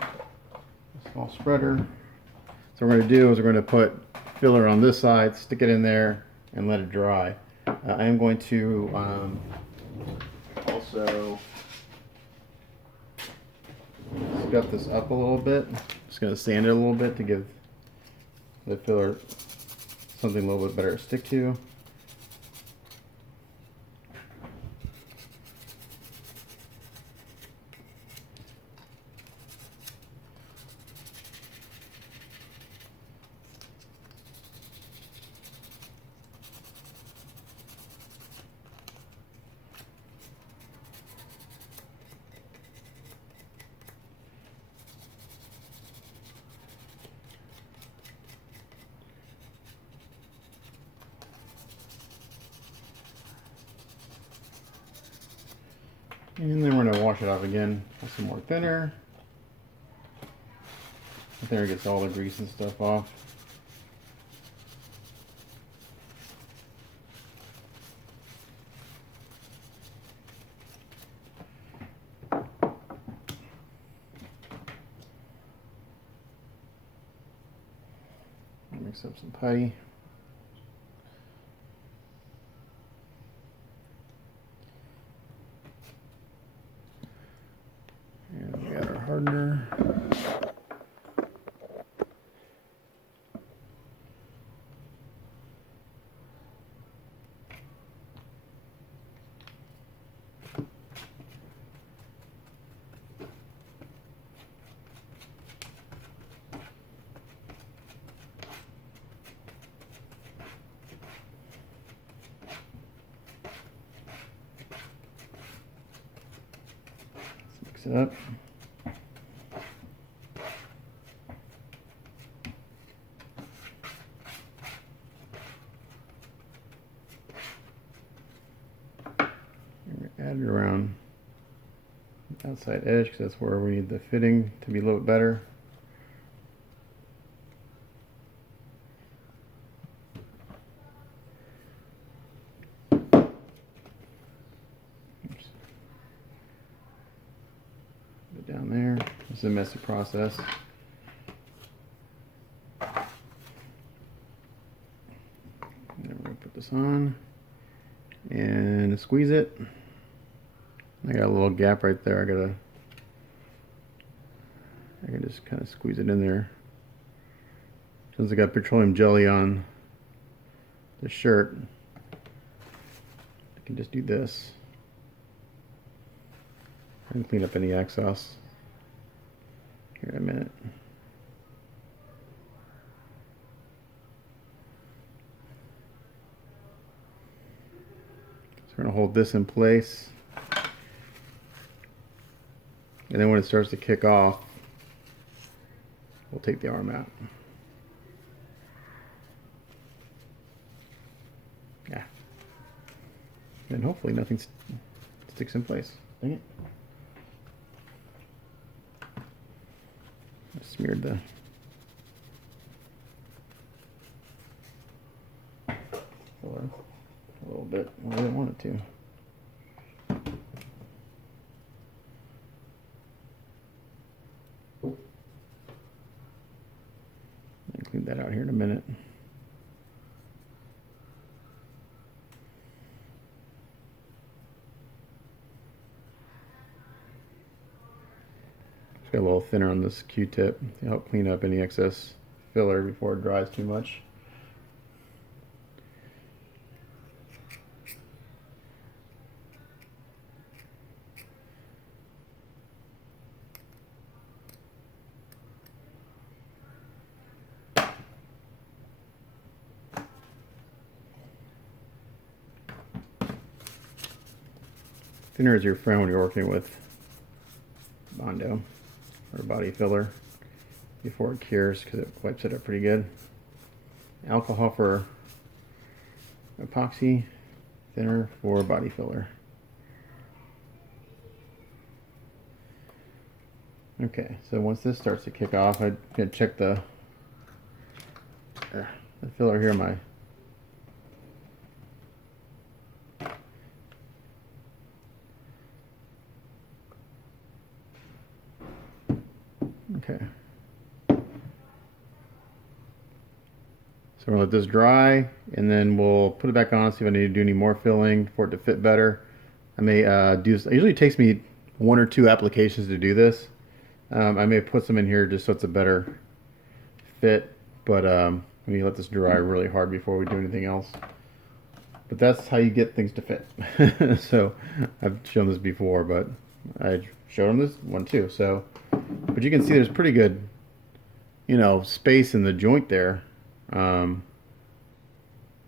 a small spreader. So what we're going to do is we're going to put filler on this side, stick it in there, and let it dry. I am going to also scuff this up a little bit. Just going to sand it a little bit to give the filler something a little bit better to stick to. And then we're going to wash it off again with some more thinner. The thinner gets all the grease and stuff off. Mix up some putty. And we got our hardener. Mix it up. Add it around the outside edge because that's where we need the fitting to be a little bit better. Oops. Put it down there. This is a messy process. And then we're going to put this on and squeeze it. I got a little gap right there. I can just kind of squeeze it in there. Since I got petroleum jelly on the shirt, I can just do this and clean up any excess. Here in a minute. So we're going to hold this in place. And then when it starts to kick off, we'll take the arm out. Yeah. And hopefully nothing sticks in place. Dang it. I smeared the filler a little bit. I didn't want it to. Clean that out here in a minute. Just got a little thinner on this Q-tip to help clean up any excess filler before it dries too much. Thinner is your friend when you're working with Bondo or body filler before it cures because it wipes it up pretty good. Alcohol for epoxy, thinner for body filler. Okay, so once this starts to kick off, I'm going to check the filler here. Okay. So we're going to let this dry, and then we'll put it back on, see if I need to do any more filling for it to fit better. I may do this. It usually takes me 1 or 2 applications to do this. I may put some in here just so it's a better fit, but we need to let this dry really hard before we do anything else. But that's how you get things to fit. So I've shown this before, but I showed them this one too. So, but you can see there's pretty good, you know, space in the joint there.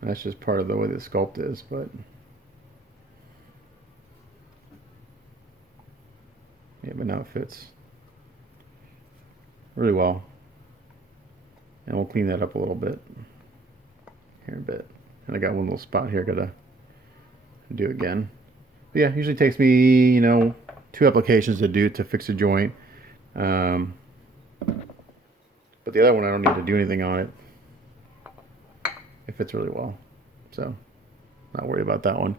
That's just part of the way the sculpt is, but yeah, but now it fits really well. And we'll clean that up a little bit here a bit. And I got one little spot here, gotta do again. But yeah, usually takes me, you know, 2 applications to fix a joint. But the other one I don't need to do anything on it. It fits really well, so not worried about that one.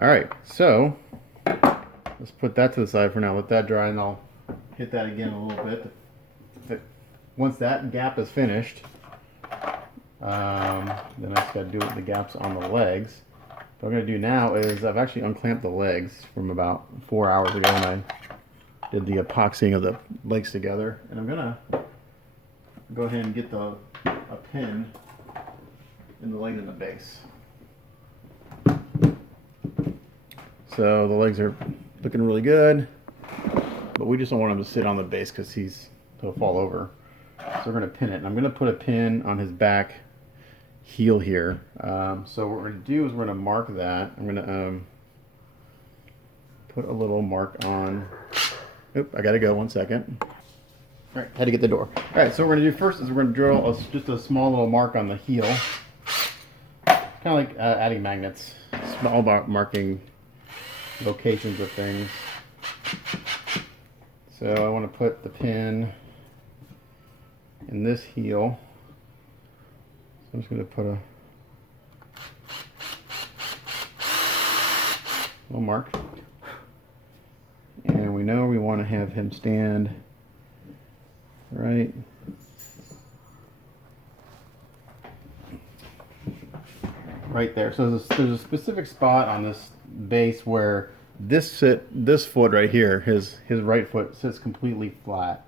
All right, so let's put that to the side for now. Let that dry, and I'll hit that again a little bit. Once that gap is finished, then I just got to do the gaps on the legs. What I'm going to do now is I've actually unclamped the legs from about 4 hours ago when I did the epoxying of the legs together, and I'm going to go ahead and get a pin in the leg and the base. So the legs are looking really good, but we just don't want him to sit on the base because he'll fall over. So we're going to pin it, and I'm going to put a pin on his back heel here. So what we're going to do is we're going to mark that. I'm going to put a little mark on Oop, I gotta go 1 second. All right, had to get the door. All right, so what we're gonna do first is we're gonna drill just a small little mark on the heel. Kind of like adding magnets. It's all about marking locations of things. So I want to put the pin in this heel. So I'm just going to put a little mark. And we know we want to have him stand right there. So there's a specific spot on this base where this foot right here, his right foot sits completely flat.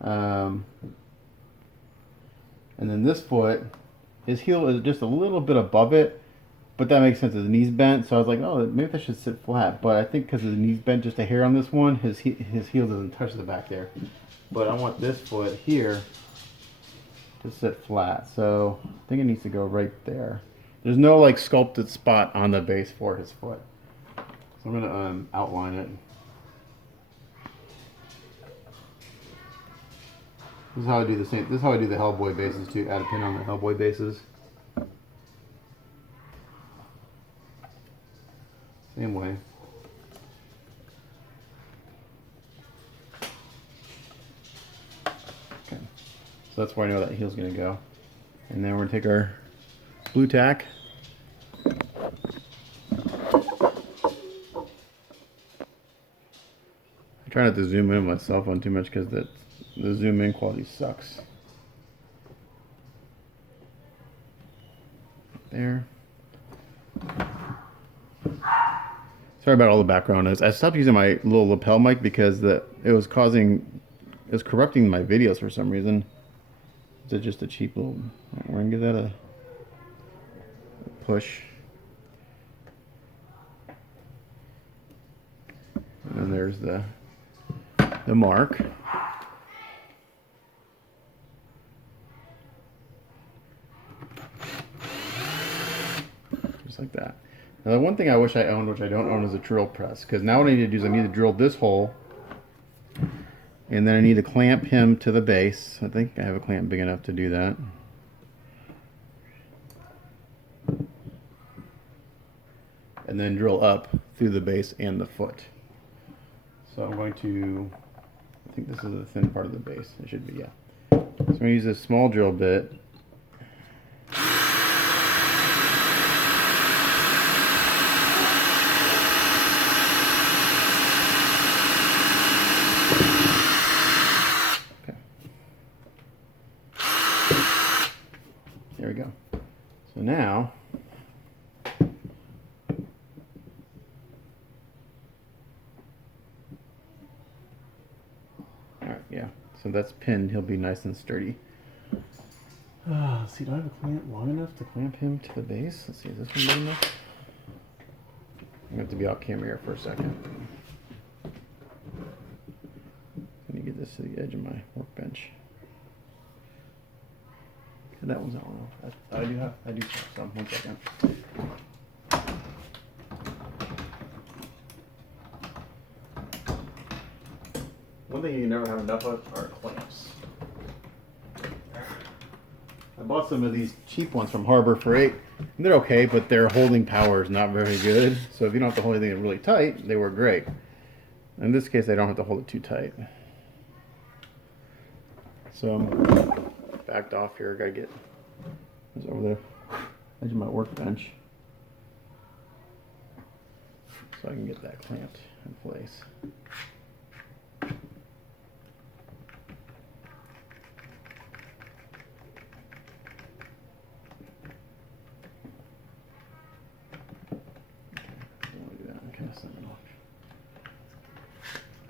And then this foot, his heel is just a little bit above it, but that makes sense. His knee's bent, so I was like, oh, maybe that should sit flat. But I think because his knee's bent just a hair on this one, his heel doesn't touch the back there. But I want this foot here to sit flat, so I think it needs to go right there. There's no like sculpted spot on the base for his foot. So I'm gonna outline it. This is how I do the same. This is how I do the Hellboy bases too. Add a pin on the Hellboy bases. Same way. Okay. So that's where I know that heel's gonna go. And then we're gonna take our blue tack. I try not to zoom in on my cell phone too much because the zoom in quality sucks. There. Sorry about all the background noise. I stopped using my little lapel mic because it was corrupting my videos for some reason. It's just a cheap little. We're gonna give that a push. And then there's the mark. Just like that. Now the one thing I wish I owned, which I don't own, is a drill press. Because now what I need to do is I need to drill this hole. And then I need to clamp him to the base. I think I have a clamp big enough to do that. And then drill up through the base and the foot. So I'm going to, I think this is the thin part of the base. It should be, yeah. So I'm going to use this small drill bit. Okay. There we go. So now, yeah, so that's pinned. He'll be nice and sturdy. Let's see, do I have a clamp long enough to clamp him to the base? Let's see, is this one good enough? I'm going to have to be off camera here for a second. Let me get this to the edge of my workbench. Okay, that one's not long enough. I do have some. 1 second. One thing you can never have enough of are clamps. I bought some of these cheap ones from Harbor Freight. And they're okay, but their holding power is not very good. So if you don't have to hold anything really tight, they work great. In this case, I don't have to hold it too tight. So I'm backed off here. Gotta get this over the edge of my workbench so I can get that clamped in place.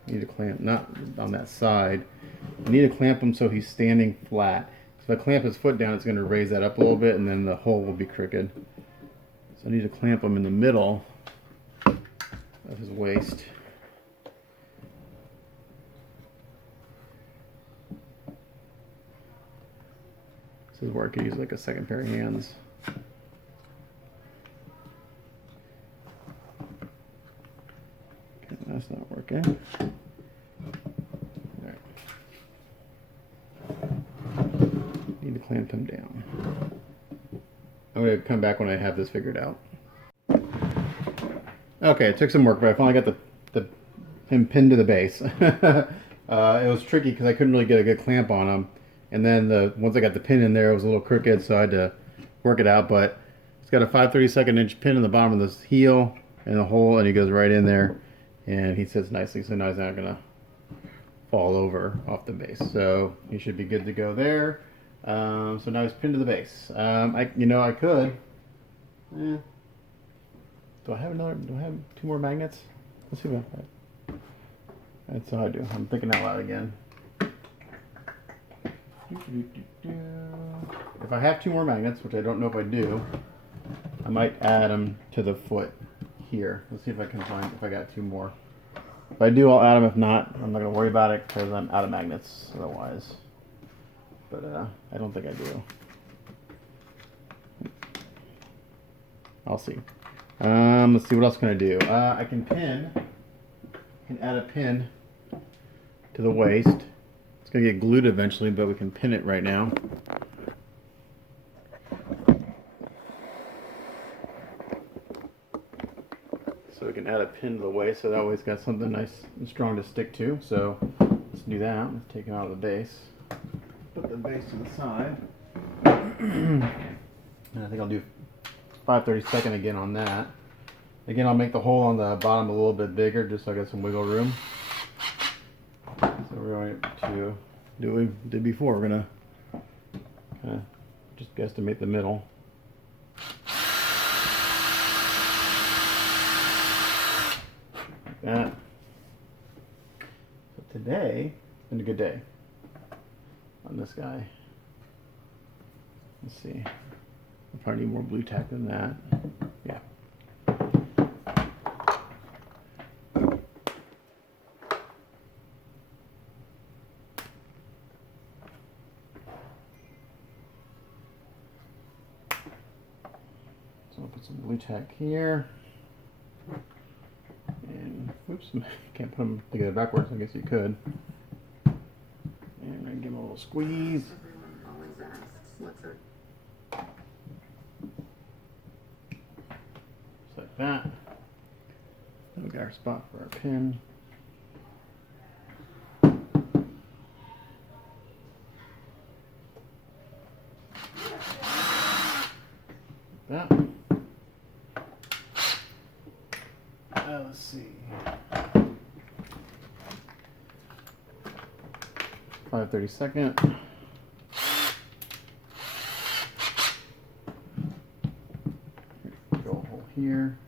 Need to clamp, not on that side. I need to clamp him so he's standing flat. So if I clamp his foot down, it's going to raise that up a little bit, and then the hole will be crooked. So I need to clamp him in the middle of his waist. This is where I could use like a second pair of hands. Okay, that's not working. clamp him down. I'm going to come back when I have this figured out. Okay, it took some work, but I finally got him pinned to the base. It was tricky because I couldn't really get a good clamp on him. And then once I got the pin in there, it was a little crooked, so I had to work it out. But it's got a 5/32 inch pin in the bottom of this heel and a hole, and he goes right in there. And he sits nicely, so now he's not going to fall over off the base. So he should be good to go there. So now he's pinned to the base. I could. Do I have 2 more magnets? Let's see what I have. That's how I do. I'm thinking out loud again. If I have 2 more magnets, which I don't know if I do, I might add them to the foot here. Let's see if I can find if I got 2 more. If I do, I'll add them. If not, I'm not going to worry about it because I'm out of magnets otherwise. But I don't think I do. I'll see. Let's see, what else can I do? I can add a pin to the waist. It's going to get glued eventually, but we can pin it right now. So we can add a pin to the waist, so that way it's got something nice and strong to stick to. So let's do that. Let's take it out of the base. Put the base to the side. And I think I'll do 5/32 again on that. Again, I'll make the hole on the bottom a little bit bigger just so I got some wiggle room. So we're going to do what we did before. We're going to just guesstimate the middle. Like that. So today has been a good day on this guy. Let's see. I probably need more blue tack than that. Yeah. So I'll put some blue tack here. And oops, can't put them together backwards. I guess you could. And then give them a little squeeze. Always asks, what's her? Just like that. Then we got our spot for our pin. Like that. Let's see. 5/32. Drill a hole here.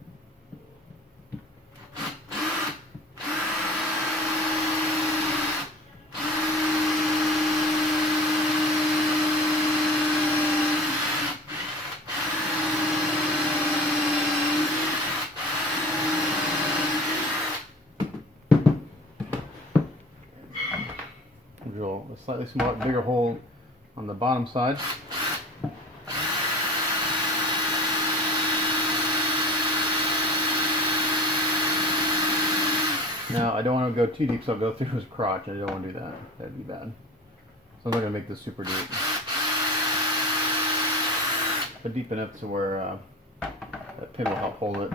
Drill a slightly smaller, bigger hole on the bottom side. Now I don't want to go too deep, so I'll go through his crotch. I don't want to do that. That'd be bad. So I'm not going to make this super deep, but deep enough to where that pin will help hold it.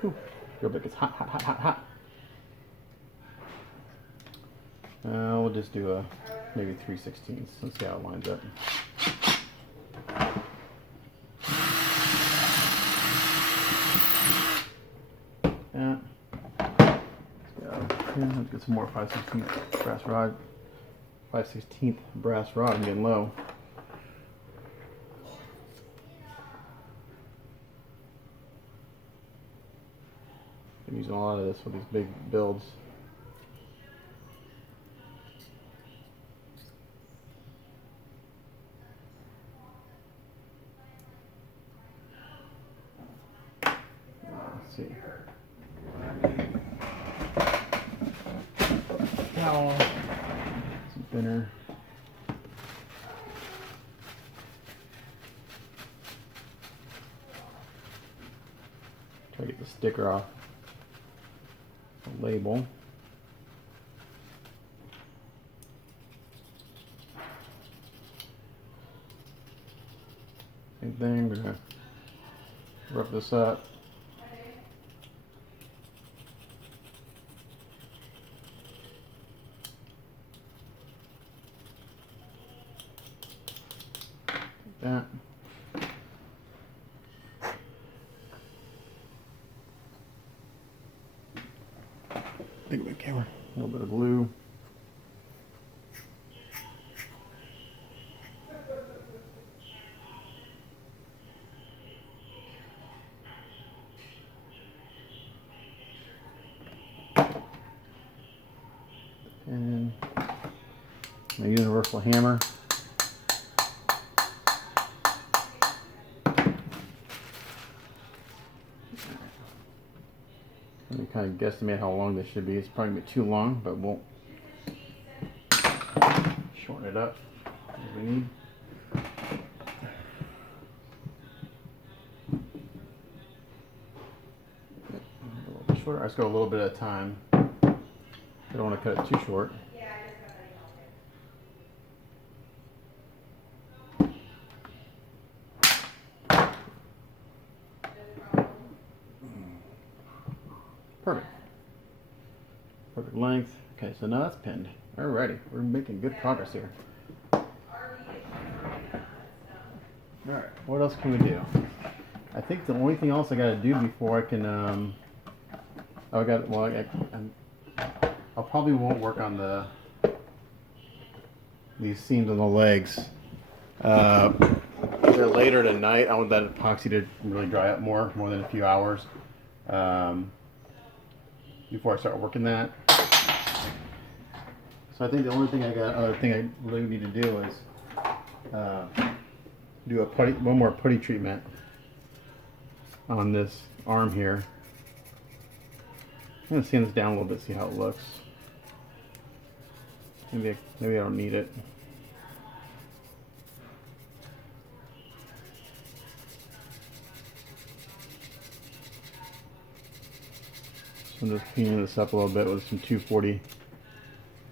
Whew. Real big. It's hot, hot, hot, hot, hot. We'll just do a maybe 3/16. Let's see how it lines up. Yeah. Let's get some more 5/16 brass rod. 5/16 brass rod. I'm getting low. I'm using a lot of this for these big builds. Let's see. Towel, some thinner. Try to get the sticker off the label. Same thing, we're gonna rough this up. Like that. Think of the camera. A little bit of glue. And a universal hammer. Let me kind of guesstimate how long this should be. It's probably going to be too long, but we'll shorten it up as we need. A little bit shorter. I just go a little bit at a time. I don't want to cut it too short. Perfect. Perfect length. Okay, so now that's pinned. Alrighty, we're making good progress here. Alright, what else can we do? I think the only thing else I gotta do before I can, I probably won't work on these seams on the legs. Either later tonight. I want that epoxy to really dry up more than a few hours. Before I start working that. So I think the only thing other thing I really need to do is do one more putty treatment on this arm here. I'm gonna sand this down a little bit, see how it looks. Maybe I don't need it. So I'm just cleaning this up a little bit with some 240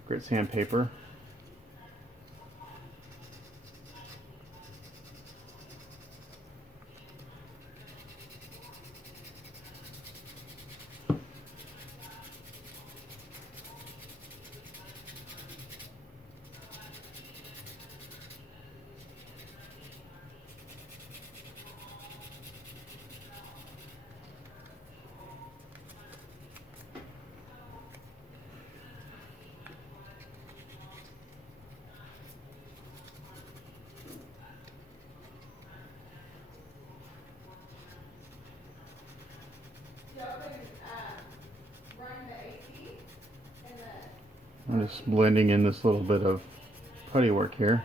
grit sandpaper. I'm just blending in this little bit of putty work here.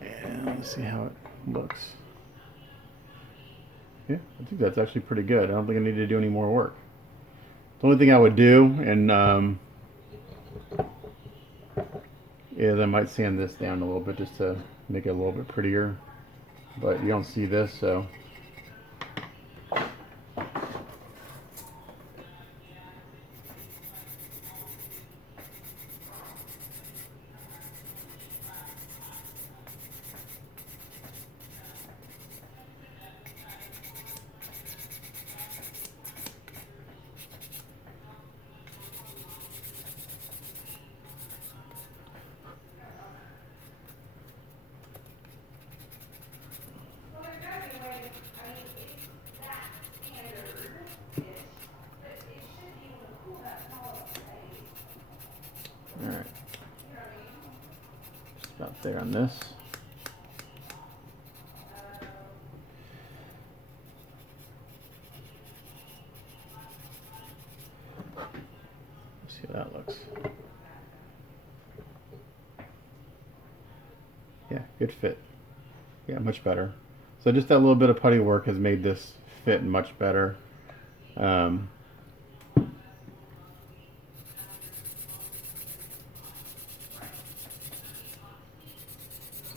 And let's see how it looks. Yeah, I think that's actually pretty good. I don't think I need to do any more work. The only thing I would do is I might sand this down a little bit just to make it a little bit prettier. But you don't see this, so alright. Just about there on this. Let's see how that looks. Yeah, good fit. Yeah, much better. So just that little bit of putty work has made this fit much better. So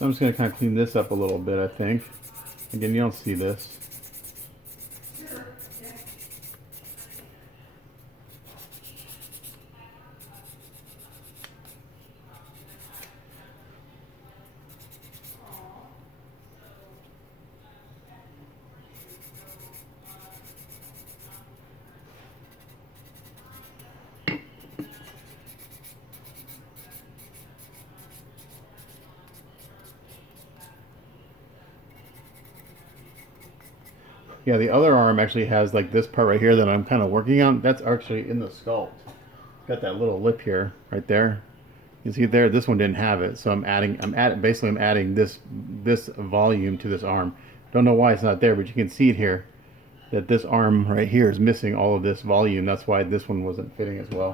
I'm just going to kind of clean this up a little bit, I think. Again, you don't see this. Yeah, the other arm actually has like this part right here that I'm kind of working on. That's actually in the sculpt. Got that little lip here, right there. You see there, this one didn't have it, so I'm adding this volume to this arm. Don't know why it's not there, but you can see it here, that this arm right here is missing all of this volume. That's why this one wasn't fitting as well.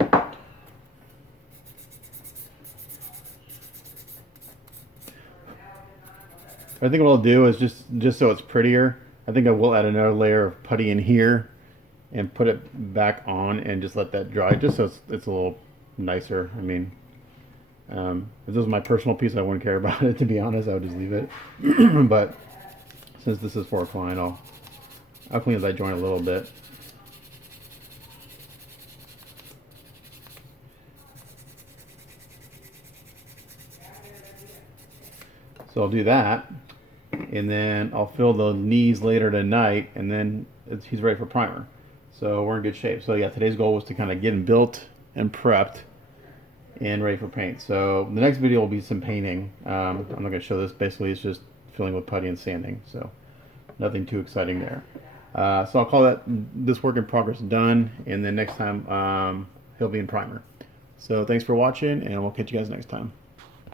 I think what I'll do is just so it's prettier, I think I will add another layer of putty in here and put it back on and just let that dry, just so it's a little nicer. I mean, if this was my personal piece, I wouldn't care about it, to be honest. I would just leave it. But since this is for a client, I'll clean that joint a little bit. So I'll do that, and then I'll fill the knees later tonight, and then he's ready for primer. So we're in good shape. So yeah, today's goal was to kind of get him built and prepped and ready for paint. So the next video will be some painting. I'm not going to show this. Basically, it's just filling with putty and sanding. So nothing too exciting there. So I'll call this work in progress done, and then next time he'll be in primer. So thanks for watching, and we'll catch you guys next time.